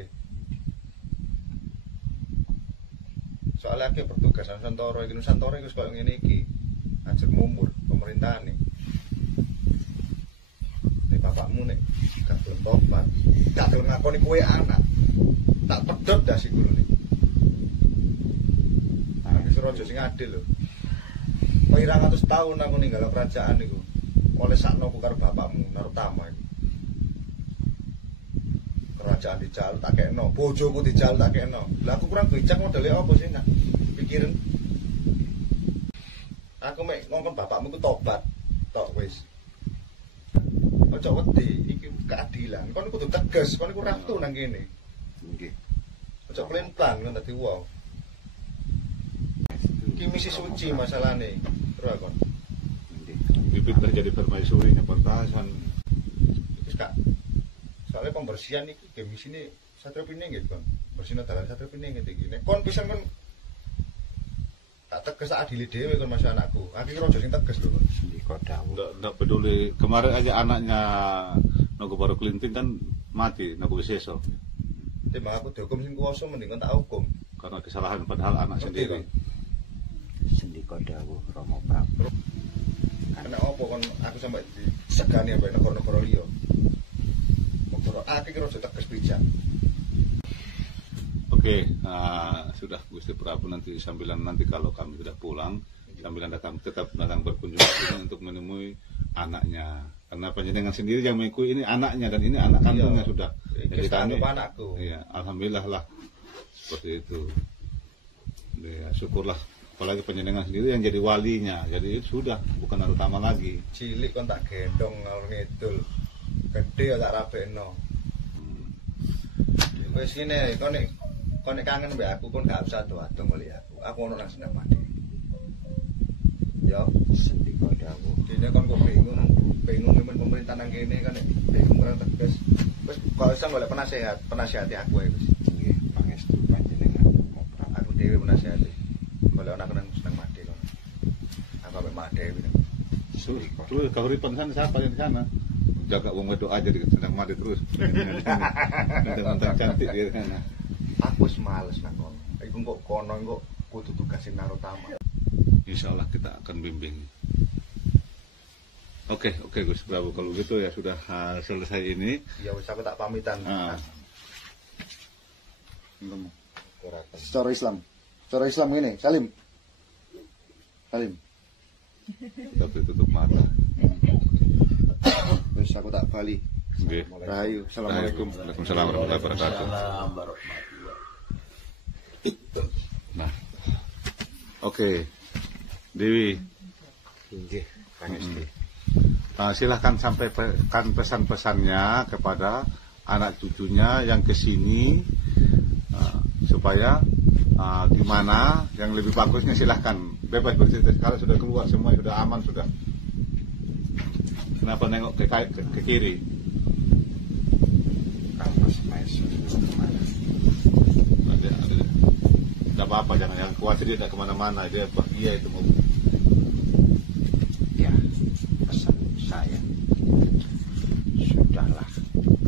Soalnya aku bertugas Nusantara iki wis koyo ngene iki. Ajur mumur pemerintahane. Nek bapakmu nek gak gelem tobat, gak gelem ngakoni kowe anak. Tak pedhot dah sik gurune. Wis raja sing adil lho. Pirang atus tahun aku ninggal kerajaan niku. Oleh sakno karo bapakmu Narutama iki. Kerajaan dijaluk tak kekno, bojoku dijaluk tak kekno. Lah aku kurang bijak modele apa sih nak? Pikirin. Aku mek ngongkon bapakmu ku tobat. Tok wis. Aja wedi, iki keadilan. Kon kudu tegas, kon iku ratu nang kene. Nggih. Aja plan-plan kon dadi wong. Iki misi suci masalahne. Terus kon. Nggih. Bibit terjadi permaisurinya pertahanan. Wis Kak. Soalnya pembersihan iki game isine Satria Pining gitu kon. Bersihno dalan Satria Pining iki. Nek kon pisan kon tak tegas adile dhewe kon mas anakku. Aku iki raja sing tegas lho. Ndika dawuh. Nggak peduli. Kemarin aja anaknya Nogo Baru Kelinting kan mati, Nogo Wiseso. Timbang aku dihukum sing kuwasa mending kon tak hukum. Karena kesalahan padahal anak sendiri. Sendika dawuh Rama Prabu. Karena apa kon aku sampai disegani ambek negara-negara liya. Negara aku iki raja tegas bijak. Oke, sudah Gusti Prabu nanti sambilan nanti kalau kami sudah pulang, sambilan tetap datang berkunjung ke sini untuk menemui anaknya. Karena panjenengan sendiri yang mengikuti ini anaknya dan ini anak kandungnya sudah. Jadi kami anakku. Iya, alhamdulillah lah seperti itu. Ya, syukurlah. Apalagi panjenengan sendiri yang jadi walinya. Jadi itu sudah bukan Narutama lagi. Cilik kon tak gendong ngalor ngidul. Gede ya tak rapekno. Wis ngene, kon nek kangen mbek aku kon gak usah ado-ado ngoli aku. Aku ono nang Sendang Mati. Ya, Sendika dawuh. dene kon kok bingung men pemerintah nang kene kan nek bingung kurang tegas. Wis gak usah golek penasihati aku ae wis. Nggih, pangestu panjenengan Rama Prabu. Aku dhewe penasihati. Golek anakku nang Sendang Mati kon. Aku ambek mak dhewe. Terus kauripan sana siapa yang di sana? jaga wong wedok aja dia sedang mandi terus. Nentang cantik dia kan. Aku wis males nang kono. Iku kok kono kok kudu tugasin Narotama. Insyaallah kita akan bimbing. Oke Gus Prabu, kalau gitu ya sudah selesai ini. Ya wis aku tak pamitan. Secara Islam ini, Salim. Tapi tutup mata. Terus aku tak bali. Nggih. Rahayu. Assalamualaikum. Waalaikumsalam warahmatullahi wabarakatuh. Nah. Oke. Dewi. Nggih, Kang Esti. Silahkan sampaikan pesan-pesannya kepada anak cucunya yang kesini supaya gimana yang lebih bagusnya, silahkan bebas bercerita. Kalau sudah keluar semua sudah aman sudah. Kenapa nengok ke kiri? Karena semester kemana? Tidak apa-apa, jangan khawatir, dia tidak kemana-mana, dia bahagia itu mau. Ya, pesan saya, sudahlah,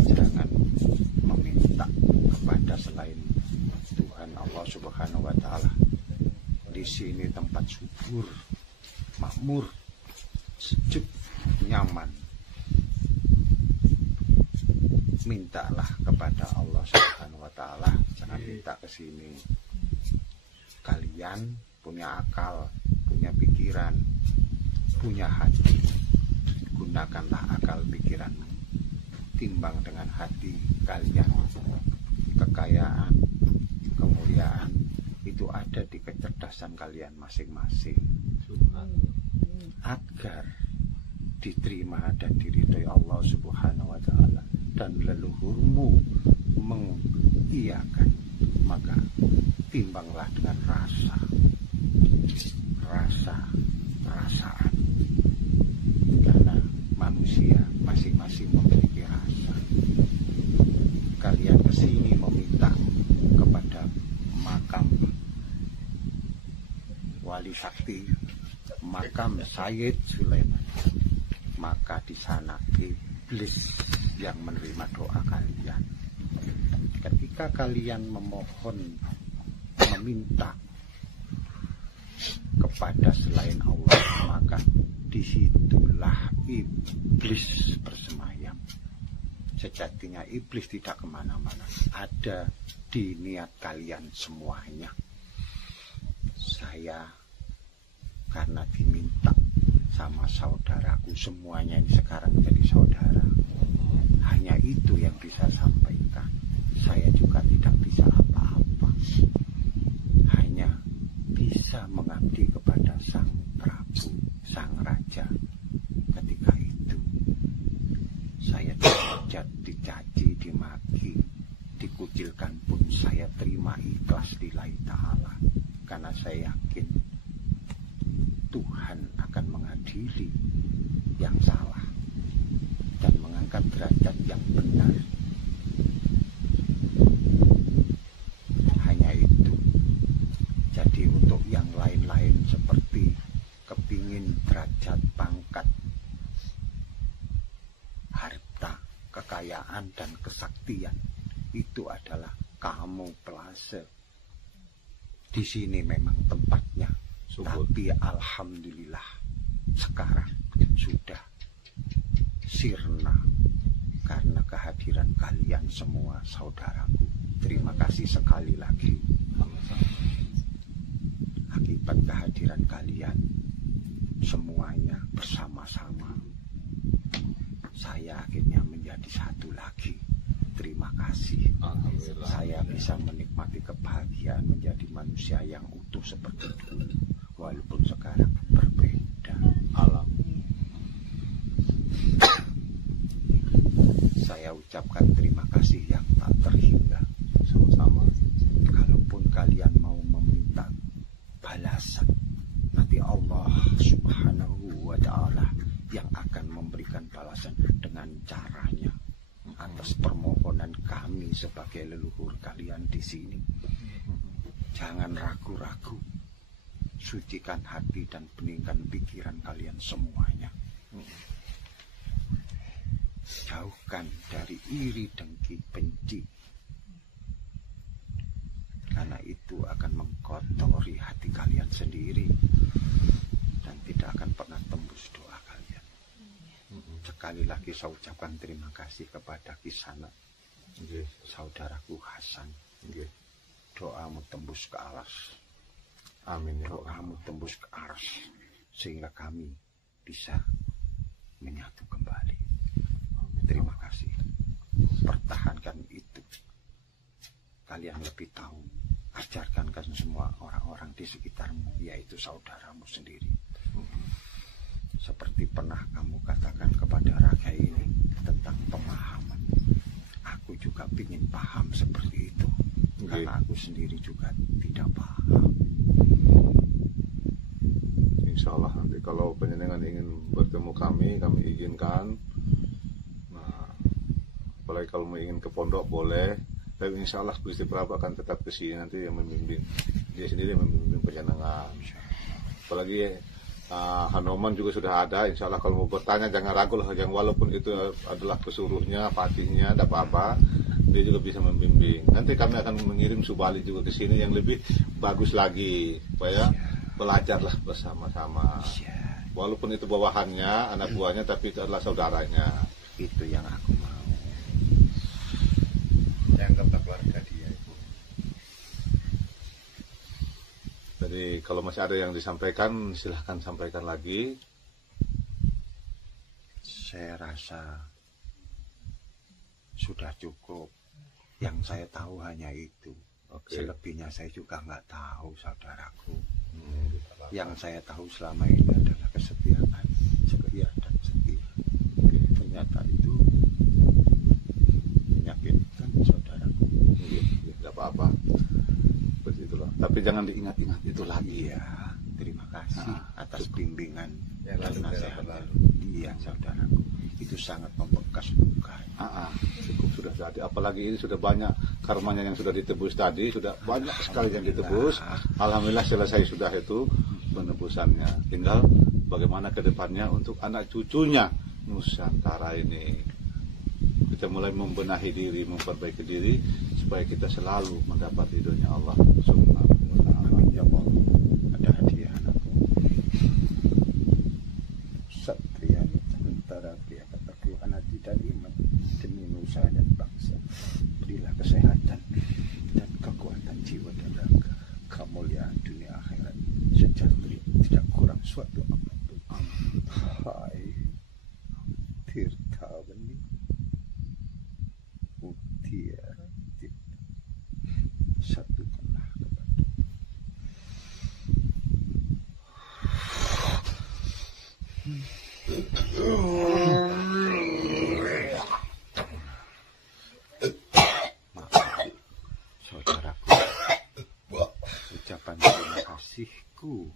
jangan meminta kepada selain Tuhan Allah Subhanahu wa Ta'ala. Di sini tempat subur, makmur, sejuk, nyaman. Mintalah kepada Allah Subhanahu wa Ta'ala, jangan minta ke sini. Kalian punya akal, punya pikiran, punya hati. Gunakanlah akal pikiranmu, timbang dengan hati kalian. Kekayaan, kemuliaan itu ada di kecerdasan kalian masing-masing. Agar diterima dan diridhoi Allah Subhanahu wa Ta'ala dan leluhurmu mengiyakan, maka timbanglah dengan perasaan, karena manusia masing-masing memiliki rasa. Kalian kesini meminta kepada makam wali sakti, makam Sayyid Sulaiman, maka di sana iblis yang menerima doa kalian. Ketika kalian meminta kepada selain Allah, maka disitulah iblis bersemayam. Sejatinya iblis tidak kemana-mana, ada di niat kalian semuanya. Saya karena diminta sama saudaraku, semuanya ini sekarang jadi saudara, hanya itu yang bisa sampaikan. Saya juga tidak bisa apa-apa, hanya bisa mengabdi kepada Sang Prabu, Sang Raja. Ketika itu saya dihujat, dicaci, dimaki, dikucilkan pun saya terima ikhlas lillahi ta'ala, karena saya yakin Tuhan akan mengadili yang salah dan mengangkat derajat yang benar. Hanya itu. Jadi untuk yang lain-lain seperti kepingin derajat, pangkat, harta, kekayaan dan kesaktian, itu adalah kamu pelase. Di sini memang tempatnya. Tapi alhamdulillah sekarang sudah sirna karena kehadiran kalian semua saudaraku. Terima kasih sekali lagi. Akibat kehadiran kalian semuanya bersama-sama, saya akhirnya menjadi satu lagi. Terima kasih. Saya bisa menikmati kebahagiaan menjadi manusia yang utuh seperti dulu, walaupun sekarang berbeda alam. Saya ucapkan terima kasih yang tak terhingga. Sama-sama. Kalaupun kalian mau meminta balasan, nanti Allah Subhanahu wa Ta'ala yang akan memberikan balasan dengan caranya atas permohonan kami sebagai leluhur kalian di sini. Jangan ragu-ragu, sucikan hati dan beningkan pikiran kalian semuanya. jauhkan dari iri, dengki, benci. Karena itu akan mengkotori hati kalian sendiri dan tidak akan pernah tembus doa kalian. Sekali lagi saya ucapkan terima kasih kepada Kisana, saudaraku Hasan. Doamu tembus ke aras. Amin ya Allah. Doamu tembus ke aras sehingga kami bisa menyatu kembali. Terima kasih. Pertahankan itu. Kalian lebih tahu. Ajarkan kan semua orang-orang di sekitarmu, yaitu saudaramu sendiri. Seperti pernah kamu katakan kepada raga ini tentang pemahaman. Aku juga ingin paham seperti itu. Karena aku sendiri juga tidak paham. Insya Allah nanti kalau panjenengan ingin bertemu kami izinkan. Nah, apalagi kalau mau ingin ke pondok boleh. Tapi insya Allah Gusti Prabu akan tetap ke sini nanti yang membimbing. Dia sendiri yang membimbing panjenengan. Apalagi Hanoman juga sudah ada. Insya Allah kalau mau bertanya jangan ragu lah. Yang walaupun itu adalah pesuruhnya, patinya, tidak apa-apa. Dia juga bisa membimbing. Nanti kami akan mengirim Subali juga ke sini yang lebih bagus lagi. Supaya belajarlah bersama-sama. Walaupun itu bawahannya, anak buahnya, tapi itu adalah saudaranya. Itu yang aku mau. Yang kata keluarga dia itu. Jadi kalau masih ada yang disampaikan, silahkan sampaikan lagi. Saya rasa sudah cukup. Yang saya tahu hanya itu. Selebihnya saya juga nggak tahu, saudaraku. Yang saya tahu selama ini adalah kesetiaan, setia dan setia. Ternyata itu menyakitkan saudaraku. Tidak apa-apa. Begitulah. Tapi jangan diingat-ingat itu lagi. Iya, terima kasih atas bimbingan yang dan lalu nasihat. Iya, saudaraku. Itu sangat membekas luka. Cukup sudah tadi. Apalagi ini sudah banyak karmanya yang sudah ditebus tadi. Sudah banyak sekali yang ditebus. Alhamdulillah selesai sudah itu penebusannya. Tinggal bagaimana ke depannya untuk anak cucunya Nusantara ini. Kita mulai membenahi diri, memperbaiki diri supaya kita selalu mendapat ridhonya Allah Subhanahu wa ta'ala. Amin ya Allah. Ada hadiah anakku. Satria Nusantara pihak keteguhan hati dan iman demi nusa dan bangsa. Berilah kesehatan dan kekuatan jiwa dan raga, kemuliaan dunia akhirat, sejahtera tidak kurang suatu apapun. Hai Tirtawani Mutiara Tirta, satukanlah kepada saudaraku. Ucapan terima kasihku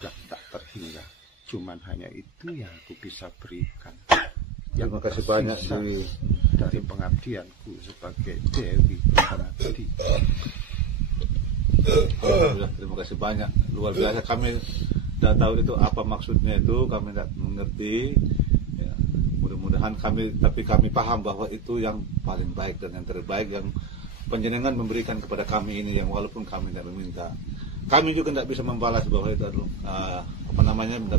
yang tak terhingga. Cuman hanya itu yang aku bisa berikan. Terima kasih banyak dari pengabdianku sebagai Dewi Pengabdi. Alhamdulillah, terima kasih banyak. Luar biasa, kami tidak tahu itu apa maksudnya itu, kami tidak mengerti. Ya, mudah-mudahan tapi kami paham bahwa itu yang paling baik dan yang terbaik yang panjenengan memberikan kepada kami ini, yang walaupun kami tidak meminta. Kami juga tidak bisa membalas bahwa itu adalah tidak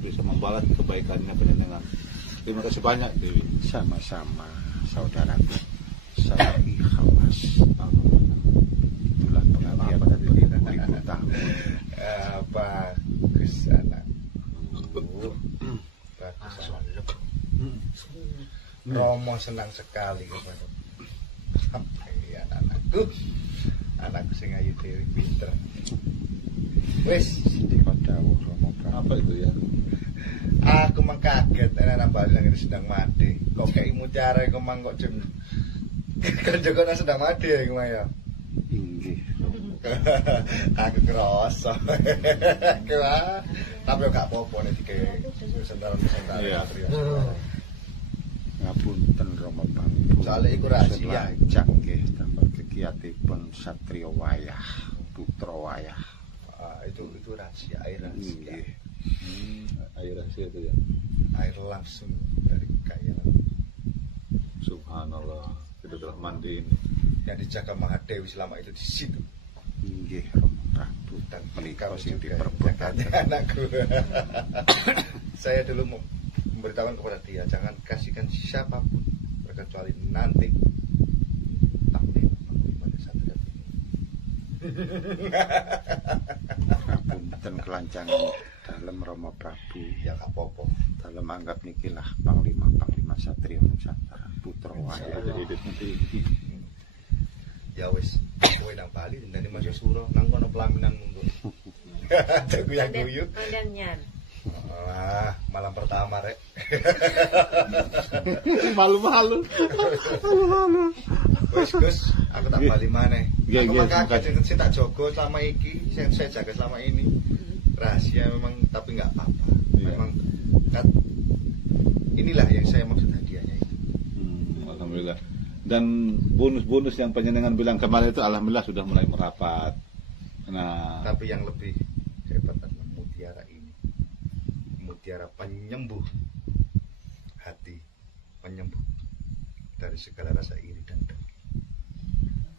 bisa membalas kebaikannya panjenengan. Terima kasih banyak Dewi. Sama-sama saudaraku. Saya ikhlas. Itulah pengabdian beribu tahun. Bagus anakku. Bagus anakku. Romo senang sekali kepada anakku. Anakku sing ayu dhewe pinter. Wis dikodawuh Romo Apa itu ya? aku mengkaget anak balik yang sedang mati. Kok kayak mutiara kok mang kok jem kan Joko sedang mati ya gimana? Inggih. Aku kerasa. Tapi gak apa-apa nek dike sendal-sendal. Iya. Ngapunten Romo Bambu. Soalnya iku rahasia. Canggih tambah kegiatipun Satrio Wayah, Putra Wayah. Itu rahasia, air rahasia. Air rahasia itu ya. Air langsung dari kekayaan Subhanallah, kita telah mandi ini. Yang dijaga Mahadewi selama itu di situ. Inggih Romo Prabu Dan menika kamu sing juga diperbuatan. jaganya anakku. Saya dulu memberitahukan kepada dia, jangan kasihkan siapapun terkecuali nanti takdir pada satria ini. Ngapunten kelancangan dalam Romo Prabu. Ya gak apa-apa. Dalam anggap nikilah Panglima Satria Nusantara Putra Wahya. Ya wis, kowe nang Bali dari Mas Suro nang kono pelaminan mundur. Ada guyang-guyuk. Mandannya. Wah, malam pertama rek. Malu-malu. Wis Gus, aku tak bali maneh. Iya, Aku iya, makanya sing tak jaga selama iki, yang saya jaga selama ini. Rahasia memang, tapi nggak apa-apa. Iya. Memang kan inilah yang saya maksud hadiahnya itu. Alhamdulillah. Dan bonus-bonus yang penyenengan bilang kemarin itu alhamdulillah sudah mulai merapat. Nah, Tapi yang lebih hebat adalah mutiara ini. Mutiara penyembuh hati, penyembuh dari segala rasa iri dan dengki.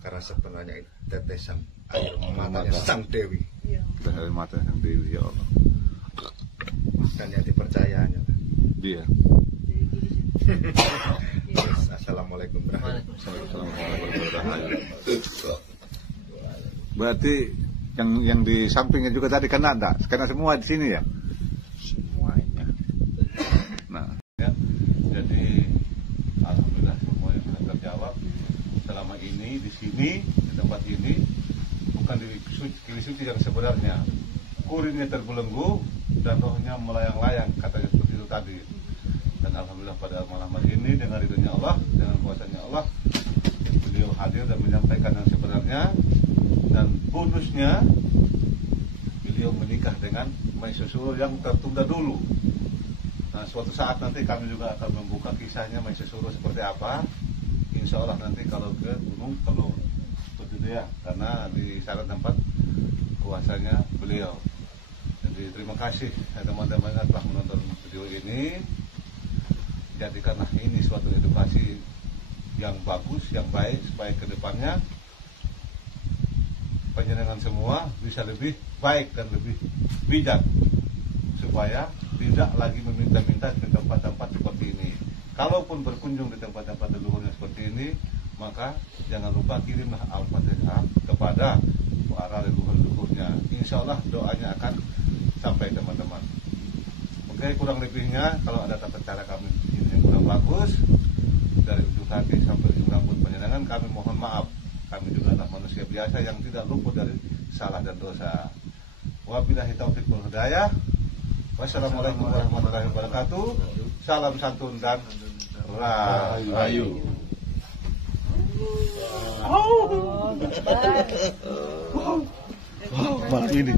Karena sebenarnya itu tetesan air matanya Sang Dewi. kita dari mata yang Dewi, ya Allah. Dan yang dipercayanya. Dia. Assalamualaikum warahmatullahi Assalamualaikum. Berarti yang di sampingnya juga tadi kena enggak? Kena semua di sini ya? Semuanya. Nah, ya. Jadi alhamdulillah semuanya sudah terjawab. Selama ini di sini, di tempat ini bukan di kili suci yang sebenarnya. Kurinnya terbelenggu dan rohnya melayang-layang, katanya seperti itu tadi. Dan alhamdulillah pada malam hari ini dengan ridhonya Allah, dengan kuasanya Allah, beliau hadir dan menyampaikan yang sebenarnya. Dan bonusnya beliau menikah dengan Mai Susuro yang tertunda dulu. Nah, suatu saat nanti kami juga akan membuka kisahnya Mai Susuro seperti apa. Insya Allah nanti kalau ke Gunung Kelur, begitu ya, karena di sana tempat kuasanya beliau. Jadi terima kasih teman-teman yang telah menonton video ini. Jadikanlah ini suatu edukasi yang bagus, yang baik, supaya ke depannya penyenengan semua bisa lebih baik dan lebih bijak, supaya tidak lagi meminta-minta ke tempat-tempat seperti ini. Kalaupun berkunjung di tempat-tempat leluhurnya seperti ini, maka jangan lupa kirimlah Al-Fatihah kepada para leluhur-leluhurnya. Insya Allah doanya akan sampai teman-teman. Oke, kurang lebihnya kalau ada tata cara kami ini yang kurang bagus, dari ujung kaki sampai ujung rambut penyenengan, kami mohon maaf. Kami juga adalah manusia biasa yang tidak luput dari salah dan dosa. Wabillahi taufiq wal hidayah. Wassalamualaikum warahmatullahi wabarakatuh. Salam santun dan rahayu. ini.